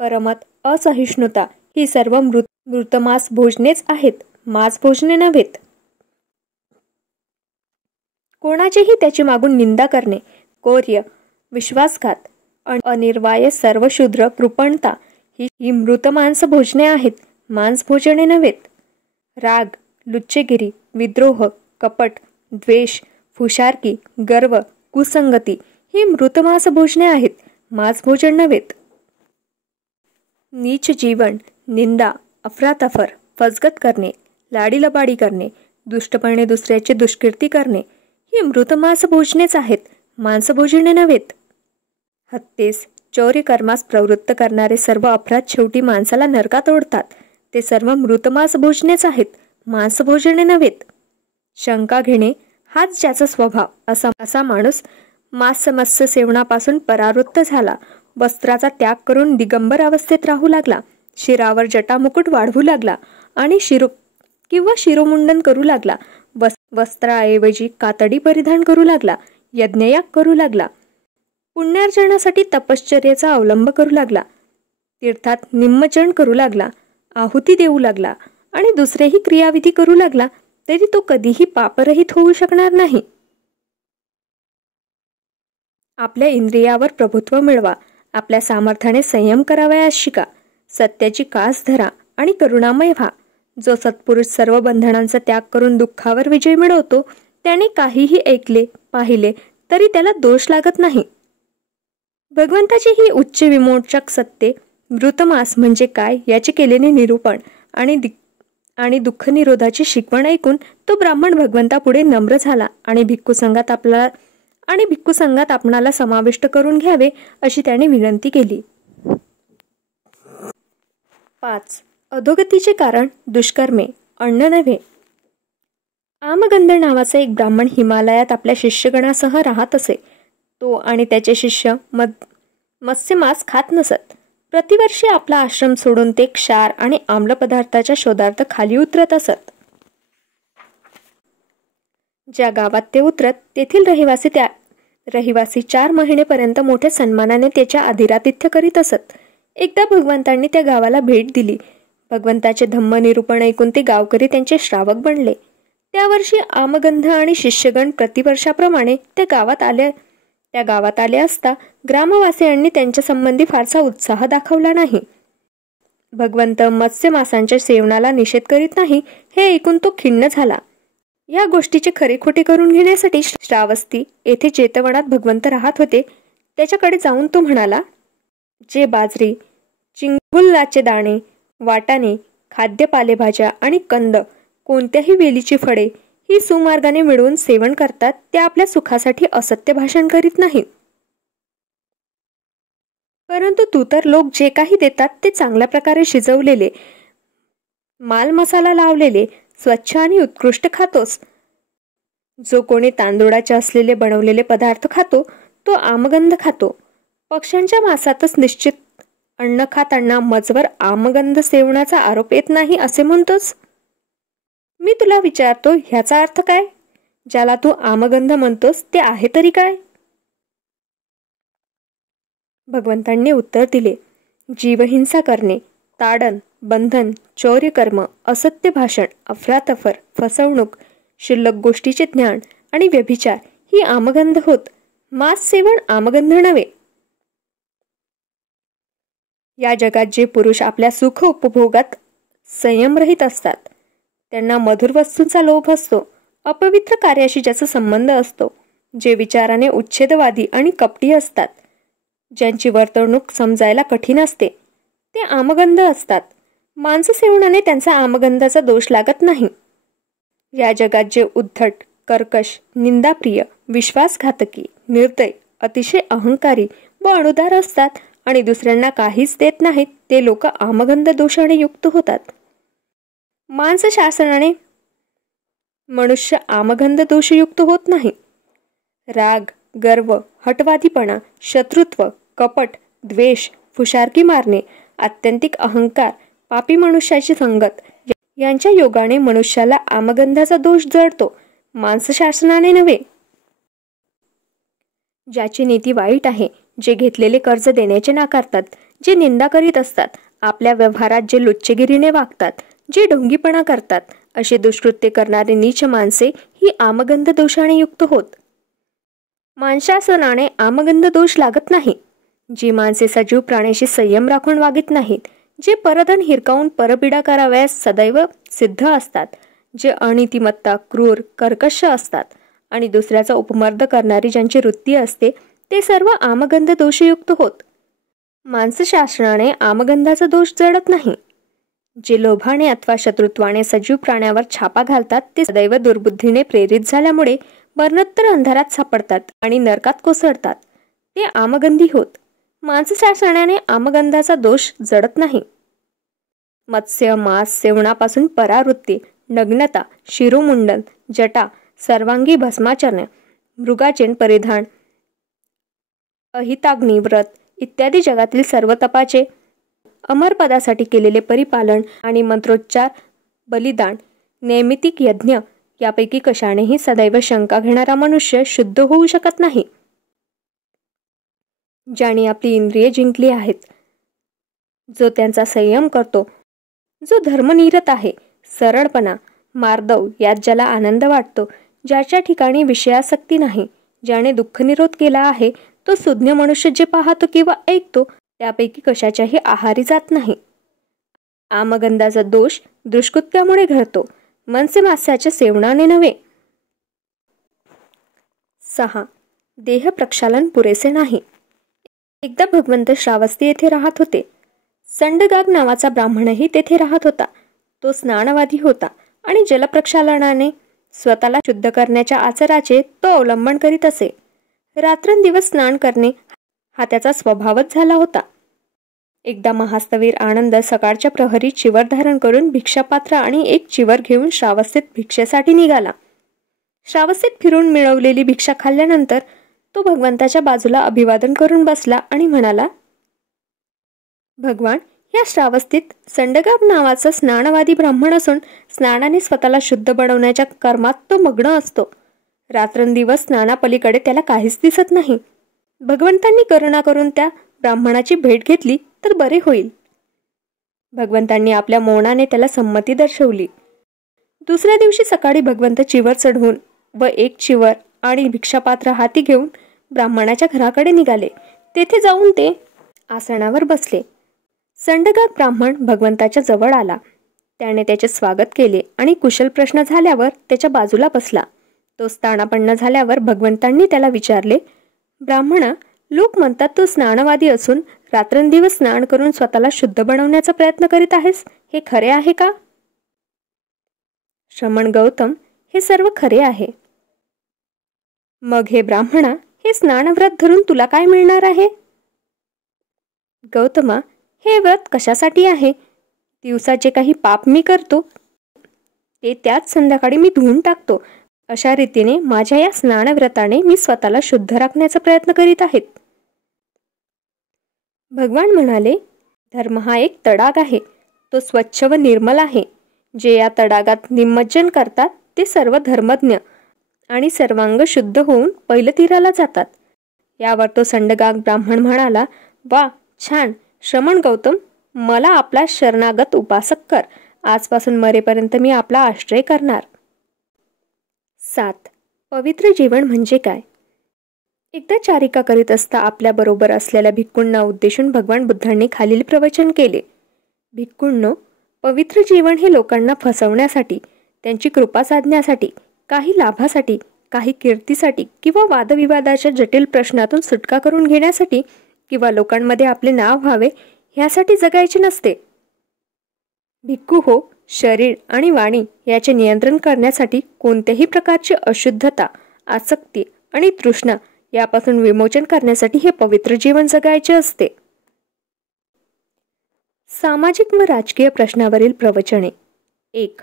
परमत, असहिष्णुता ही सर्व मृतमांस भोजनेच आहेत, मांसभोजने नव्हेत. कोणाचेही त्याची मागून निंदा करणे, कौर्य, विश्वासघात, अनिर्वाय, सर्व शूद्र, कृपणता ही मृत मांस भोजने आहेत, मांसभोजने नव्हेत. राग, लुच्चेगिरी, विद्रोह, कपट, द्वेष, फुशारकी, गर्व, कुसंगती ही मृत मांस भोजने आहेत, मांसभोजन नव्हेत. नीच जीवन, निंदा, अफरातफर, फसगत करणे, लाडीलबाडी करणे, दुष्टपणे दुसऱ्याची दुष्कीर्ती करणे ही मृत मांस भोजनेच आहेत, मांसभोजने नव्हेत. हत्येस, चौर्य कर्मास प्रवृत्त करणारे सर्व अपराध शेवटी माणसाला नरकात ओढतात, ते सर्व मृतमांस भोजनेच आहेत, मांसभोजने नव्हेत. शंका घेणे हाच ज्याचा स्वभाव असा माणूस मांस-मत्स्य सेवनापासून परावृत्त झाला, वस्त्राचा त्याग करून दिगंबर अवस्थेत राहू लागला, शिरावर जटामुकुट वाढवू लागला आणि शिरोमुंडन करू लागला, वस्त्राऐवजी कातडी परिधान करू लागला, यज्ञयाग करू लागला, पुण्यार्जनासाठी तपश्चर्याचा अवलंब करू लागला, तीर्थात निमज्जन करू लागला, आहुती देऊ लागला आणि दुसरेही क्रियाविधी करू लागला, तरी तो कधीही पापरहित होऊ शकणार नाही. आपल्या इंद्रियावर प्रभुत्व मिळवा, आपल्या सामर्थ्याने संयम करावयास शिका, सत्याची कास धरा आणि करुणामय व्हा. जो सत्पुरुष सर्व बंधनांचा त्याग करून दुःखावर विजय मिळवतो त्याने काहीही ऐकले, पाहिले तरी त्याला दोष लागत नाही. भगवंताची ही उच्च विमोचक सत्ये, मृतमांस म्हणजे काय याचे केलेले निरूपण आणि दुःख निरोधाची शिकवण ऐकून तो ब्राह्मण भगवंतापुढे नम्र झाला आणि भिक्खू संघात आपणाला समाविष्ट करून घ्यावे अशी त्याने विनंती केली. 5. अधोगतीचे कारण दुष्कर्मे, अन्न नव्हे. आमगंध नावाचा एक ब्राह्मण हिमालयात आपल्या शिष्यगणासह राहत असे. तो आणि त्याचे शिष्य मत्स्यमांस खात नसत. प्रतिवर्षी आपला आश्रम सोडून ते क्षार आणि आम्ल पदार्थाच्या शोधार्थ खाली उतरत असत. ज्या गावात ते उतरत तेथील रहिवासी 4 महिनेपर्यंत मोठ्या सन्मानाने त्याच्या आदरातिथ्य करीत असत. एकदा भगवंतांनी त्या गावाला भेट दिली. भगवंताचे धम्म निरूपण ऐकून ते गावकरी त्यांचे श्रावक बनले. त्या वर्षी आमगंध आणि शिष्यगण प्रतिवर्षाप्रमाणे त्या गावात आले असता ग्रामवासियांनी त्यांच्या संबंधी फारसा उत्साह दाखवला नाही. भगवंत मत्स्य मासांच्या सेवनाला निषेध करीत नाही हे ऐकून तो खिन्न झाला. या गोष्टीचे खरे खोटे करून घेण्यासाठी श्रावस्ती येथे जेतवनात भगवंत राहत होते त्याच्याकडे जाऊन तो म्हणाला, जे बाजरी, चिंगुल्लाचे दाणे, वाटाणे, खाद्य पालेभाज्या आणि कंद, कोणत्याही वेलीची फळे ही सुमार्गाने मिळवून सेवन करतात ते आपल्या सुखासाठी असत्य भाषण करीत नाहीत. परंतु तू तर लोक जे काही देतात ते चांगल्या प्रकारे शिजवलेले, माल मसाला लावलेले, स्वच्छ आणि उत्कृष्ट खातोस. जो कोणी तांदूळाचे असलेले बनवलेले पदार्थ खातो तो आमगंध खातो. पक्ष्यांच्या मांसातच निश्चित अन्न खाताना मजवर आमगंध सेवनाचा आरोप येत नाही असे म्हणतोस. मी तुला विचारतो, ह्याचा अर्थ काय? ज्याला तू आमगंध म्हणतोस ते आहे तरी काय? भगवंतांनी उत्तर दिले, जीवहिंसा करणे, ताडन, बंधन, चौर्यकर्म, असत्य भाषण, अफरातफर, फसवणूक, शिल्लक गोष्टीचे ज्ञान आणि व्यभिचार ही आमगंध होत. मांस सेवन आमगंध नव्हे. या जगात जे पुरुष आपल्या सुख उपभोगात संयमरहित असतात त्यांना मधुर वस्तूंचा लोभ असतो. अपवित्र कार्याशी ज्याचा संबंध असतो, जे विचाराने उच्छेदवादी आणि कपटी असतात, ज्यांची वर्तणूक समजायला कठीण असते, ते आमगंध असतात. मांस सेवनाने त्यांचा आमगंधाचा दोष लागत नाही. या जगात जे उद्धट, कर्कश, निंदाप्रिय, विश्वासघातकी, निर्दय, अतिशय अहंकारी व अनुदार असतात आणि दुसऱ्यांना काहीच देत नाहीत ते लोक आमगंध दोषाने युक्त होतात. मांस शासनाने मनुष्य आमगंध दोषयुक्त होत नाही. राग, गर्व, हटवादीपणा, शत्रुत्व, कपट, द्वेष, फुशारकी मारणे, आत्यंतिक अहंकार, पापी मनुष्याची संगत यांच्या योगाने मनुष्याला आमगंधाचा दोष जडतो, मांस शासनाने नव्हे. ज्याची नीती वाईट आहे, जे घेतलेले कर्ज देण्याचे नाकारतात, जे निंदा करीत असतात, आपल्या व्यवहारात जे लुच्चगिरीने वागतात, जे ढोंगीपणा करतात, असे दुष्कृत्य करणारे नीच माणसे ही आमगंध दोषाने युक्त होत. मांसासनाने आमगंध दोष लागत नाही. जी माणसे सजीव प्राण्याशी संयम राखून वागत नाहीत, जे परधन हिरकावून परपीडा कराव्यास सदैव सिद्ध असतात, जे अनितिमत्ता, क्रूर, कर्कश असतात आणि दुसऱ्याचा उपमर्द करणारी ज्यांची वृत्ती असते ते सर्व आमगंध दोषयुक्त होत. मांसशास्त्राने आमगंधाचा दोष जडत नाही. जे लोभाने अथवा शत्रुत्वाने सजीव प्राण्यावर छापा घालतात ते सदैव दुर्बुद्धीने प्रेरित झाल्यामुळे मरणोत्तर अंधारात सापडतात आणि नरकात कोसळतात, ते आमगंधी होत. मांसशास्त्राने आमगंधाचा दोष जडत नाही. मत्स्य मांस सेवनापासून परावृत्ती, नग्नता, शिरोमुंडन, जटा, सर्वांगी भस्माचरण, मृगाचेन परिधान, अहिताग्नी व्रत इत्यादी जगातील सर्व तपाचे, अमरपदासाठी केलेले परिपालन आणि मंत्रोच्चार, बलिदान, नैमितिक यज्ञ यापैकी कशानेही सदैव शंका घेणारा मनुष्य शुद्ध होऊ शकत नाही. ज्याने आपली इंद्रिये जिंकली आहेत, जो त्यांचा संयम करतो, जो धर्मनिरत आहे, सरळपणा, मार्दव यात ज्याला आनंद वाटतो, ज्याच्या ठिकाणी विषयासक्ती नाही, ज्याने दुःखनिरोध केला आहे, तो सुज्ञ मनुष्य जे पाहतो किंवा ऐकतो त्यापैकी कशाच्याही आहारी जात नाही. आमगंधाचा दोष दुष्कृत्यामुळे घडतो, मनसे मास्याच्या सेवनाने नव्हे. 6. देह प्रक्षालन पुरेसे नाही. एकदा भगवंत श्रावस्ती येथे राहत होते. संडगाग नावाचा ब्राह्मणही तेथे राहत होता. तो स्नानवादी होता आणि जलप्रक्षालनाने स्वतःला शुद्ध करण्याच्या आचाराचे तो अवलंबन करीत असे. रात्रंदिवस स्नान करणे हा त्याचा स्वभावच झाला होता. एकदा महास्तवीर आनंद सकाळच्या प्रहरी चिवर धारण करून भिक्षापात्र आणि एक चिवर घेऊन श्रावस्तीत भिक्षेसाठी निघाला. श्रावस्तीत फिरून मिळवलेली भिक्षा खाल्ल्यानंतर तो भगवंताच्या बाजूला अभिवादन करून बसला आणि म्हणाला, भगवान या श्रावस्तीत संडगाग नावाचा स्नानवादी ब्राह्मण असून स्नानाने स्वतःला शुद्ध बनवण्याच्या कर्मात तो मग्न असतो. रात्रंदिवस स्नानापलीकडे त्याला काहीच दिसत नाही. भगवंतांनी करुणा करून त्या ब्राह्मणाची भेट घेतली तर बरे होईल. भगवंतांनी आपल्या मौनाने त्याला संमती दर्शवली. दुसऱ्या दिवशी सकाळी भगवंत चिवर चढवून व एक चिवर आणि भिक्षापात्र हाती घेऊन ब्राह्मणाच्या घराकडे निघाले. तेथे जाऊन ते आसनावर बसले. संडगाग ब्राह्मण भगवंताच्या जवळ आला. त्याने त्याचे स्वागत केले आणि कुशल प्रश्न झाल्यावर त्याच्या बाजूला बसला. तो स्थानापन्न झाल्यावर भगवंतांनी त्याला विचारले, ब्राह्मणा, लोक म्हणतात तू स्नानवादी असून रात्रंदिवस स्नान करून स्वतःला शुद्ध बनवण्याचा प्रयत्न करीत आहेस, हे खरे आहे का? श्रमण गौतम, हे सर्व खरे आहे. मग हे ब्राह्मणा, हे स्नानव्रत धरून तुला काय मिळणार आहे? गौतमा, हे व्रत कशासाठी आहे? दिवसात जे काही पाप मी करतो ते त्याच संध्याकाळी मी धुवून टाकतो. अशा रीतीने माझ्या या स्नानव्रताने मी स्वतःला शुद्ध राखण्याचा प्रयत्न करीत आहेत. भगवान म्हणाले, धर्म हा एक तडाग आहे. तो स्वच्छ व निर्मल आहे. जे या तडागात निमज्जन करतात ते सर्व धर्मज्ञ आणि सर्वांग शुद्ध होऊन पैलतीराला जातात. यावर तो संडगाग ब्राह्मण म्हणाला, वा, छान. श्रमण गौतम, मला आपला शरणागत उपासक कर. आजपासून मरेपर्यंत मी आपला आश्रय करणार. 7. पवित्र जीवन म्हणजे काय? एकदा चारिका करीत असता आपल्याबरोबर असलेल्या भिक्खूंना उद्देशून भगवान बुद्धांनी खालील प्रवचन केले. भिक्खूंनो, पवित्र जीवन हे लोकांना फसवण्यासाठी, त्यांची कृपा साधण्यासाठी, काही लाभासाठी, काही कीर्तीसाठी किंवा वादविवादाच्या जटिल प्रश्नातून सुटका करून घेण्यासाठी किंवा लोकांमध्ये आपले नाव व्हावे ह्यासाठी जगायचे नसते. भिक्खू हो, शरीर आणि वाणी याचे नियंत्रण करण्यासाठी कोणत्याही प्रकारची अशुद्धता, आसक्ती आणि तृष्णा यापासून विमोचन करण्यासाठी हे पवित्र जीवन जगायचे असते. सामाजिक व राजकीय प्रश्नावरील प्रवचने. 1.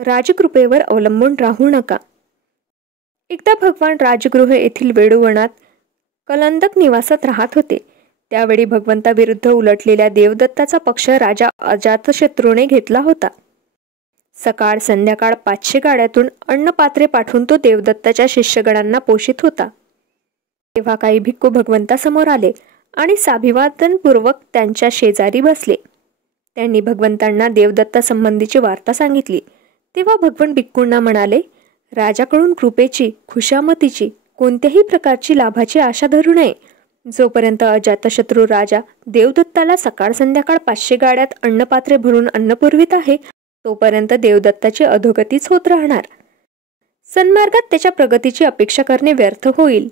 राजकृपेवर अवलंबून राहू नका. एकदा भगवान राजगृह येथील वेडूवनात कलंदक निवासात राहत होते. त्यावेळी भगवंताविरुद्ध उलटलेल्या देवदत्ताचा पक्ष राजा अजातशत्रूने घेतला होता. सकाळ संध्याकाळ 500 गाड्यातून अन्नपात्रे पाठवून तो देवदत्ताच्या शिष्यगणांना पोषित होता. तेव्हा काही भिक्खू भगवंतासमोर आले आणि साभिवादनपूर्वक त्यांच्या शेजारी बसले. त्यांनी भगवंतांना देवदत्ता संबंधीची वार्ता सांगितली. तेव्हा भगवान भिक्खूंना म्हणाले, राजाकडून कृपेची, खुशामतीची, कोणत्याही प्रकारची लाभाची आशा धरू नये. जोपर्यंत अजातशत्रू राजा देवदत्ताला सकाळ संध्याकाळ 500 गाड्यात अन्नपात्रे भरून अन्न पुरवित आहे, तोपर्यंत देवदत्ताची अधोगतीच होत राहणार. सन्मार्गात त्याच्या प्रगतीची अपेक्षा करणे व्यर्थ होईल.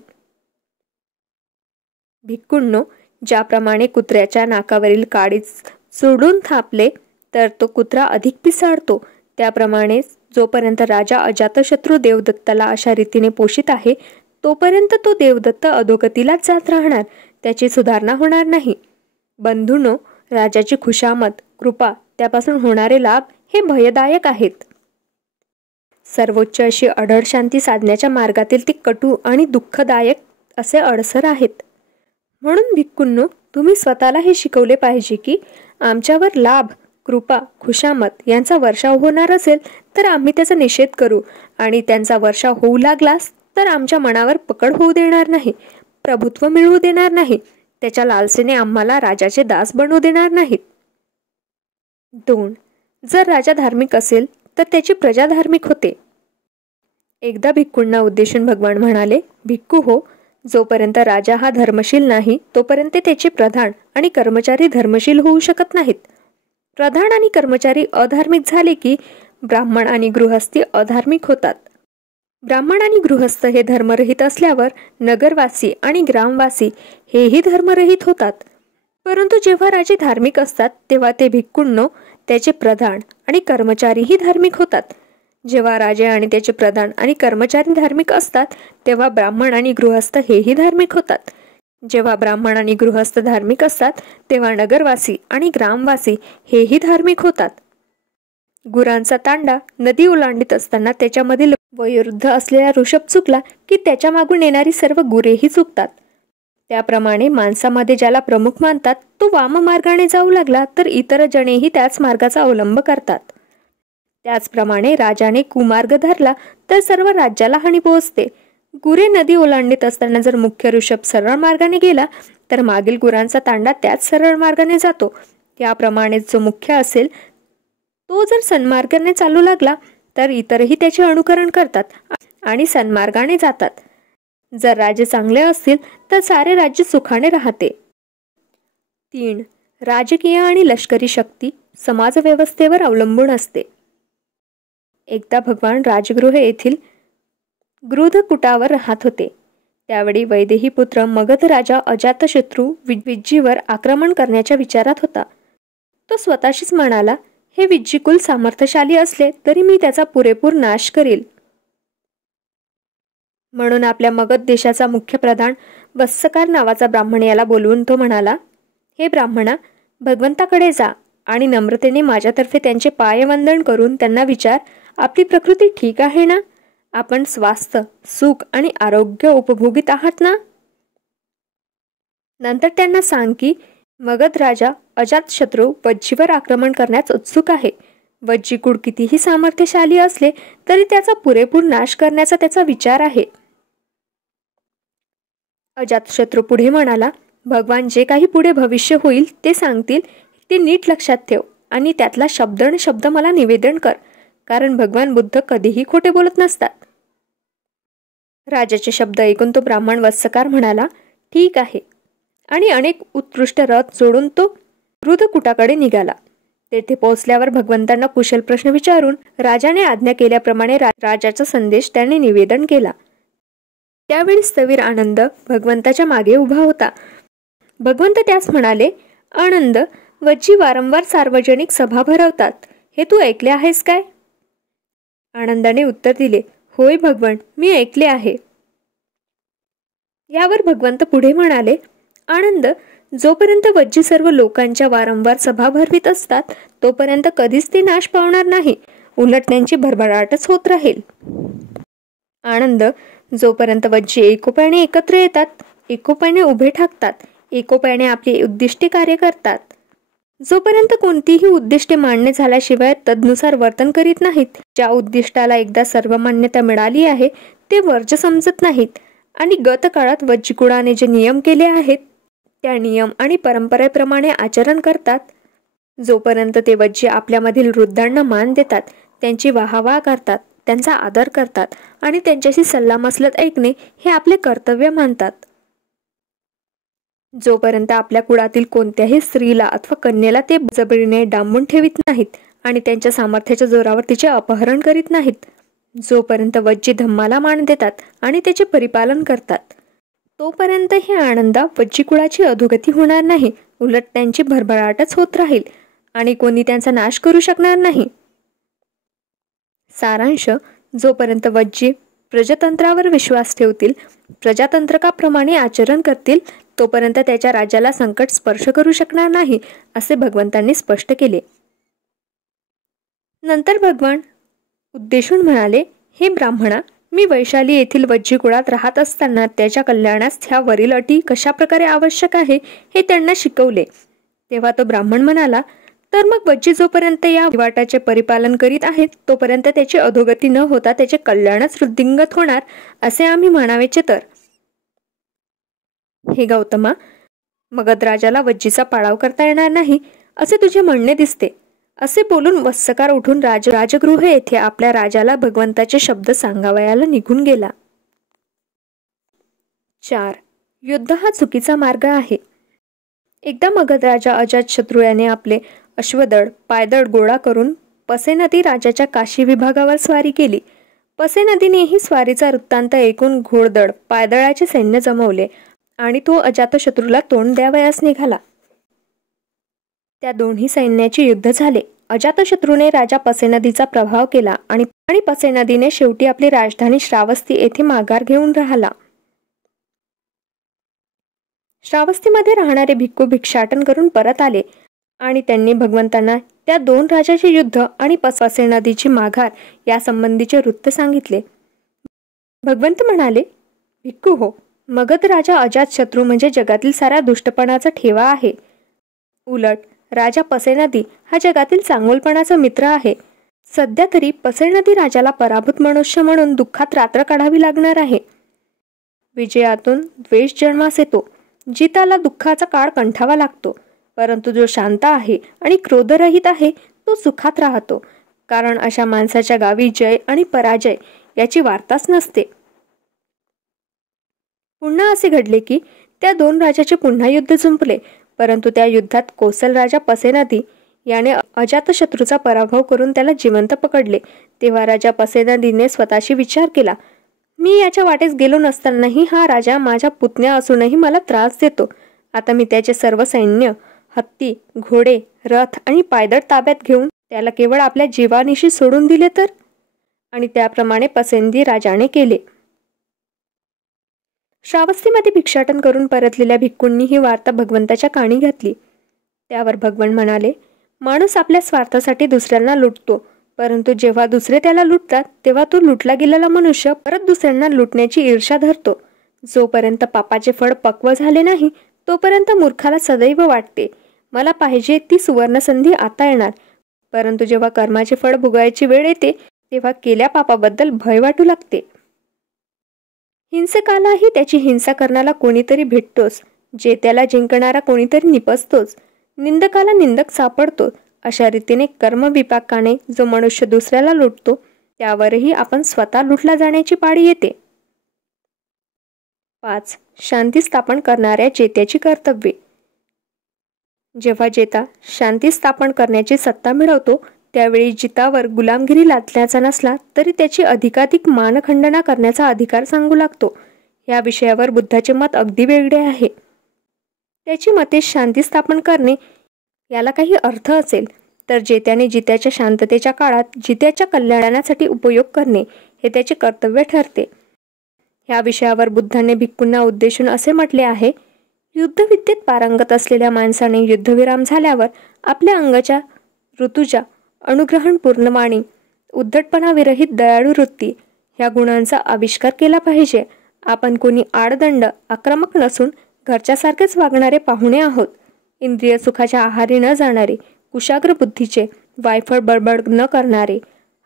भिक्खूंनो, ज्याप्रमाणे कुत्र्याच्या नाकावरील काडीच सोडून थापले तर तो कुत्रा अधिक पिसाळतो, त्याप्रमाणे जोपर्यंत राजा अजातशत्रू देवदत्ताला अशा रीतीने पोषित आहे तोपर्यंत तो देवदत्त अधोगतीलाच जात राहणार, त्याची सुधारणा होणार नाही. बंधूंनो, राजाची खुशामत, कृपा, त्यापासून होणारे लाभ हे भयदायक आहेत. सर्वोच्च अशी अढळ शांती साधण्याच्या मार्गातील ती कटू आणि दुःखदायक असे अडसर आहेत. म्हणून भिक्खूंनो, तुम्ही स्वतःला हे शिकवले पाहिजे की आमच्यावर लाभ, कृपा, खुशामत यांचा वर्षाव होणार असेल तर आम्ही त्याचा निषेध करू आणि त्यांचा वर्षाव होऊ लागलास तर आमच्या मनावर पकड होऊ देणार नाही, प्रभुत्व मिळवू देणार नाही, त्याच्या लालसेने आम्हाला राजाचे दास बनवू देणार नाहीत. 2. जर राजा धार्मिक असेल तर त्याची प्रजा धार्मिक होते. एकदा भिक्खूंना उद्देशून भगवान म्हणाले, भिक्खू हो, जोपर्यंत राजा हा धर्मशील नाही तोपर्यंत त्याचे प्रधान आणि कर्मचारी धर्मशील होऊ शकत नाहीत. प्रधान आणि कर्मचारी अधार्मिक झाले की ब्राह्मण आणि गृहस्थी अधार्मिक होतात. ब्राह्मण आणि गृहस्थ हे धर्मरहित असल्यावर नगरवासी आणि ग्रामवासी हेही धर्मरहित होतात. परंतु जेव्हा राजे धार्मिक असतात तेव्हा ते भिक्खूंनो त्याचे प्रधान आणि कर्मचारीही धार्मिक होतात. जेव्हा राजे आणि त्याचे प्रधान आणि कर्मचारी धार्मिक असतात तेव्हा ब्राह्मण आणि गृहस्थ हेही धार्मिक होतात. जेव्हा ब्राह्मण आणि गृहस्थ धार्मिक असतात तेव्हा नगरवासी आणि ग्रामवासी हेही धार्मिक होतात. गुरांचा तांडा नदी ओलांडीत असताना त्याच्यामधील वयोवृद्ध असलेला ऋषभ चुकला की त्याच्या मागून येणारी सर्व गुरेही चुकतात. त्याप्रमाणे माणसामध्ये ज्याला प्रमुख मानतात तो वाम मार्गाने जाऊ लागला तर इतर जणेही त्याच मार्गाचा अवलंब करतात. त्याचप्रमाणे राजाने कुमार्ग धरला तर सर्व राज्याला हानी पोहोचते. गुरे नदी ओलांडीत असताना जर मुख्य ऋषभ सरळ मार्गाने गेला तर मागील गुरांचा तांडा त्याच सरळ मार्गाने जातो. त्याप्रमाणे जो मुख्य असेल तो जर सन्मार्गाने चालू लागला तर इतरही त्याचे अनुकरण करतात आणि सन्मार्गाने जातात. जर राजे चांगले असतील तर सारे राज्य सुखाने राहते. 3. राजकीय आणि लष्करी शक्ती समाजव्यवस्थेवर अवलंबून असते. एकदा भगवान राजगृह येथील गृधकुटावर राहत होते. त्यावेळी वैदेही पुत्र मगध राजा अजातशत्रू विज्जीवर आक्रमण करण्याच्या विचारात होता. तो स्वतःशीच म्हणाला, हे विज्जीकुल सामर्थ्यशाली असले तरी मी त्याचा पुरेपूर नाश करील. म्हणून आपल्या मगध देशाचा मुख्य प्रधान वत्सकार नावाचा ब्राह्मण याला बोलवून तो म्हणाला, हे ब्राह्मणा, भगवंताकडे जा आणि नम्रतेने माझ्यातर्फे त्यांचे पायवंदन करून त्यांना विचार, आपली प्रकृती ठीक आहे ना? आपण स्वास्थ्य, सुख आणि आरोग्य उपभोगीत आहात ना? नंतर त्यांना सांग की मगध राजा अजातशत्रू वज्जीवर आक्रमण करण्यास उत्सुक आहे. वज्जीकुळ कितीही सामर्थ्यशाली असले तरी त्याचा पुरेपूर नाश करण्याचा त्याचा विचार आहे. अजातशत्रू पुढे म्हणाला, भगवान जे काही पुढे भविष्य होईल ते सांगतील ते नीट लक्षात ठेव आणि त्यातला शब्द मला निवेदन कर, कारण भगवान बुद्ध कधीही खोटे बोलत नसतात. राजाचे शब्द ऐकून तो ब्राह्मण वत्सकार म्हणाला, ठीक आहे, आणि अनेक उत्कृष्ट रथ जोडून तो गृधकुटाकडे निघाला. तेथे पोहोचल्यावर भगवंतांना कुशल प्रश्न विचारून राजाने आज्ञा केल्याप्रमाणे राजाचा संदेश त्याने निवेदन केला. त्यावेळी स्थवीर आनंद भगवंताच्या मागे उभा होता. भगवंत त्यास म्हणाले, आनंद, वज्जी वारंवार सार्वजनिक सभा भरवतात, हे तू ऐकले आहेस काय? आनंदाने उत्तर दिले, होय भगवन, मी ऐकले आहे. यावर भगवंत पुढे म्हणाले, आनंद, जोपर्यंत वज्जी सर्व लोकांच्या वारंवार सभा भरवीत असतात तोपर्यंत कधीच ते नाश पावणार नाही, उलट त्यांची भरभराटच होत राहील. आनंद, जोपर्यंत वज्जी एकोप्याने एकत्र येतात, एकोप्याने उभे ठाकतात, एकोप्याने आपली उद्दिष्टे कार्य करतात, जोपर्यंत कोणतीही उद्दिष्टे मान्य झाल्याशिवाय तदनुसार वर्तन करीत नाहीत, ज्या उद्दिष्टाला एकदा सर्व मान्यता मिळाली आहे ते वर्ज समजत नाहीत आणि गत काळात वज्जीकुळाने जे नियम केले आहेत त्या नियम आणि परंपरेप्रमाणे आचरण करतात, जोपर्यंत ते वज्जी आपल्यामधील वृद्धांना मान देतात, त्यांची वाहवा करतात, त्यांचा आदर करतात आणि त्यांच्याशी सल्लामसलत ऐकणे हे आपले कर्तव्य मानतात, जोपर्यंत आपल्या कुळातील कोणत्याही स्त्रीला अथवा कन्येला ते जबरीने डांबून ठेवित नाहीत आणि त्यांच्या सामर्थ्याच्या जोरावर तिचे अपहरण करीत नाहीत, जोपर्यंत वज्जी धम्माला मान देतात आणि त्याचे परिपालन करतात, तोपर्यंत हे आनंदा वज्जी कुळाची अधोगती होणार नाही, उलट त्यांची भरभराटच होत राहील आणि कोणी त्यांचा नाश करू शकणार नाही. सारांश, जोपर्यंत वज्जी प्रजातंत्रावर विश्वास ठेवतील, प्रजातंत्रकाप्रमाणे आचरण करतील, तोपर्यंत त्याच्या राज्याला संकट स्पर्श करू शकणार नाही, असे भगवंतांनी स्पष्ट केले. नंतर भगवान उद्देशून म्हणाले, हे ब्राह्मणा, मी वैशाली येथील वज्जी कुळात राहत असताना त्याच्या कल्याणास ह्या वरील अटी कशा प्रकारे आवश्यक आहे हे त्यांना शिकवले. तेव्हा तो ब्राह्मण म्हणाला, तर मग वज्जी जोपर्यंत या वहिवाटाचे परिपालन करीत आहेत तोपर्यंत त्याची अधोगती न होता त्याचे कल्याणच वृद्धिंगत होणार असे आम्ही म्हणावेचे तर. हे गौतमा, मगध राजाला वज्जीचा पाडाव करता येणार नाही असे तुझे म्हणणे दिसते. असे बोलून वत्सकार उठून राजगृह येथे आपल्या राजाला भगवंताचे शब्द सांगावयाला निघून गेला. 4. युद्ध हा चुकीचा मार्ग आहे. एकदा मगध राजा अजातशत्रू याने आपले अश्वदळ पायदळ गोळा करून पसे नदी राजाच्या काशी विभागावर स्वारी केली. पसे नदीनेही स्वारीचा वृत्तांत ऐकून घोडदळ पायदळाचे सैन्य जमवले आणि तो अजातशत्रूला तोंड द्यावयास निघाला. त्या दोन्ही सैन्याचे युद्ध झाले. अजातशत्रूने राजा पसे नदीचा प्रभाव केला आणि पसे नदीने शेवटी आपली राजधानी श्रावस्ती येथे माघार घेऊन राहिला. श्रावस्तीमध्ये राहणारे भिक्खू भिक्षाटन करून परत आले आणि त्यांनी भगवंतांना त्या दोन राजाचे युद्ध आणि पसे नदीची माघार या संबंधीचे वृत्त सांगितले. भगवंत म्हणाले, भिक्खू हो, मगध राजा अजातशत्रू म्हणजे जगातील साऱ्या दुष्टपणाचा ठेवा आहे. उलट राजा पसेनदी हा जगातील चांगुलपणाचा मित्र आहे. सध्या तरी पसेनदी राजाला पराभूत मनुष्य म्हणून दुःखात रात्र काढावी लागणार आहे. विजयातून द्वेष जन्मास येतो, जिताला दुःखाचा काळ कंठावा लागतो. परंतु जो शांत आहे आणि क्रोधरहित आहे तो सुखात राहतो, कारण अशा माणसाच्या गावी जय आणि पराजय याची वार्ताच नसते. पुन्हा असे घडले की त्या दोन राजाचे पुन्हा युद्ध जुंपले, परंतु त्या युद्धात कौशल राजा पसेनदी याने अजातशत्रूचा पराभव करून त्याला जिवंत पकडले. तेव्हा राजा पसेनदीने स्वतःशी विचार केला, मी याच्या वाटेस गेलो नसतानाही हा राजा माझ्या पुतण्या असूनही मला त्रास देतो. आता मी त्याचे सर्व सैन्य, हत्ती, घोडे, रथ आणि पायदळ ताब्यात घेऊन त्याला केवळ आपल्या जीवानिशी सोडून दिले तर. आणि त्याप्रमाणे पसेनदी राजाने केले. श्रावस्तीमध्ये भिक्षाटन करून परतलेल्या भिक्खूंनी ही वार्ता भगवंताच्या कानी घातली. त्यावर भगवान म्हणाले, माणूस आपल्या स्वार्थासाठी दुसऱ्यांना लुटतो, परंतु जेव्हा दुसरे त्याला लुटतात तेव्हा तो लुटला गेलेला मनुष्य परत दुसऱ्यांना लुटण्याची ईर्ष्या धरतो. जोपर्यंत पापाचे फळ पक्व झाले नाही तोपर्यंत मूर्खाला सदैव वाटते, मला पाहिजे ती सुवर्णसंधी आता येणार. परंतु जेव्हा कर्माचे फळ भोगायची वेळ येते तेव्हा केल्या पापाबद्दल भय वाटू लागते. हिंसकालाही त्याची हिंसा करणारा कोणीतरी भेटतोच, जे त्याला जिंकणारा कोणीतरी निपजतोच, निंदकाला निंदक सापडतो. अशा रीतीने कर्मविपाकाने जो मनुष्य दुसऱ्याला लुटतो त्यावरही आपण स्वतः लुटला जाण्याची पाळी येते. 5. शांती स्थापन करणाऱ्या जेत्याची कर्तव्ये. जेव्हा जेता शांती स्थापन करण्याची सत्ता मिळवतो त्यावेळी जितावर गुलामगिरी लादण्याचा नसला तरी त्याची अधिकाधिक मानखंडना करण्याचा अधिकार सांगू लागतो. या विषयावर बुद्धाचे मत अगदी वेगळे आहे. त्याची मते शांती स्थापन करणे याला काही अर्थ असेल तर जेत्याने जित्याच्या शांततेच्या काळात जित्याच्या कल्याणासाठी उपयोग करणे हे त्याचे कर्तव्य ठरते. या विषयावर बुद्धाने भिक्खूंना उद्देशून असे म्हटले आहे, युद्धविद्येत पारंगत असलेल्या माणसाने युद्धविराम झाल्यावर आपल्या अंगाच्या ऋतुजा, अनुग्रहणपूर्ण वाणी, उद्धटपणा विरहित दयाळू वृत्ती ह्या गुणांचा आविष्कार केला पाहिजे. आपण कोणी आडदंड, आक्रमक नसून घरच्यासारखेच वागणारे पाहुणे आहोत. इंद्रिय सुखाच्या आहारी न जाणारे, कुशाग्र बुद्धीचे, वायफळ बडबड न करणारे,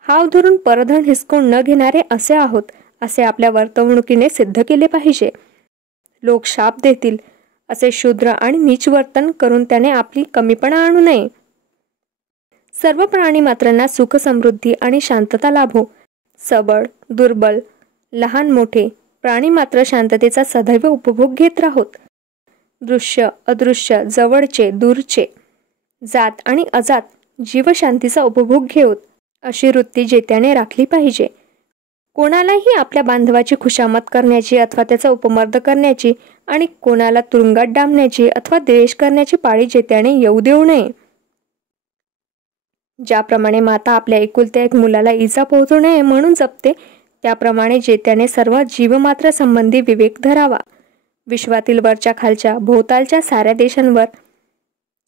हाव धरून परधन हिसकून न घेणारे असे आहोत, असे आपल्या वर्तवणुकीने सिद्ध केले पाहिजे. लोक शाप देतील असे शूद्र आणि नीच वर्तन करून त्याने आपली कमीपणा आणू नये. सर्व प्राणी मात्रांना सुख, समृद्धी आणि शांतता लाभो. सबळ, दुर्बल, लहान मोठे प्राणी मात्र शांततेचा सदैव उपभोग घेत राहोत. दृश्य, अदृश्य, जवळचे, दूरचे, जात आणि अजात जीवशांतीचा उपभोग घेऊत अशी वृत्ती जेत्याने राखली पाहिजे. कोणालाही आपल्या बांधवाची खुशामत करण्याची अथवा त्याचा उपमर्द करण्याची आणि कोणाला तुरुंगात डांबण्याची अथवा द्वेष करण्याची पाळी जेत्याने येऊ देऊ नये. ज्याप्रमाणे माता आपल्या एकुलत्या एक मुलाला इजा पोहोचू नये म्हणून जपते, त्याप्रमाणे जेत्याने सर्व जीवमात्र संबंधी विवेक धरावा. विश्वातील वरच्या खालच्या भोवतालच्या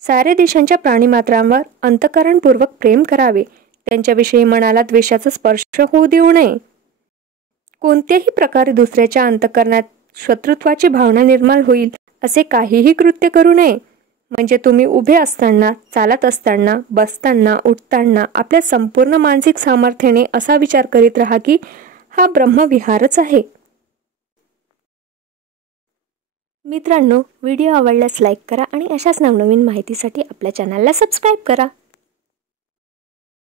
साऱ्या देशांच्या प्राणीमात्रांवर अंतःकरणपूर्वक प्रेम करावे. त्यांच्याविषयी मनाला द्वेषाचा स्पर्श होऊ देऊ नये. कोणत्याही प्रकारे दुसऱ्याच्या अंतःकरणात शत्रुत्वाची भावना निर्माण होईल असे काहीही कृत्य करू नये. म्हणजे तुम्ही उभे असताना, चालत असताना, बसताना, उठताना आपल्या संपूर्ण मानसिक सामर्थ्याने असा विचार करीत राहा की हा ब्रह्मविहारच आहे. मित्रांनो, व्हिडिओ आवडल्यास लाईक करा आणि अशाच नवनवीन माहितीसाठी आपल्या चॅनलला सबस्क्राईब करा.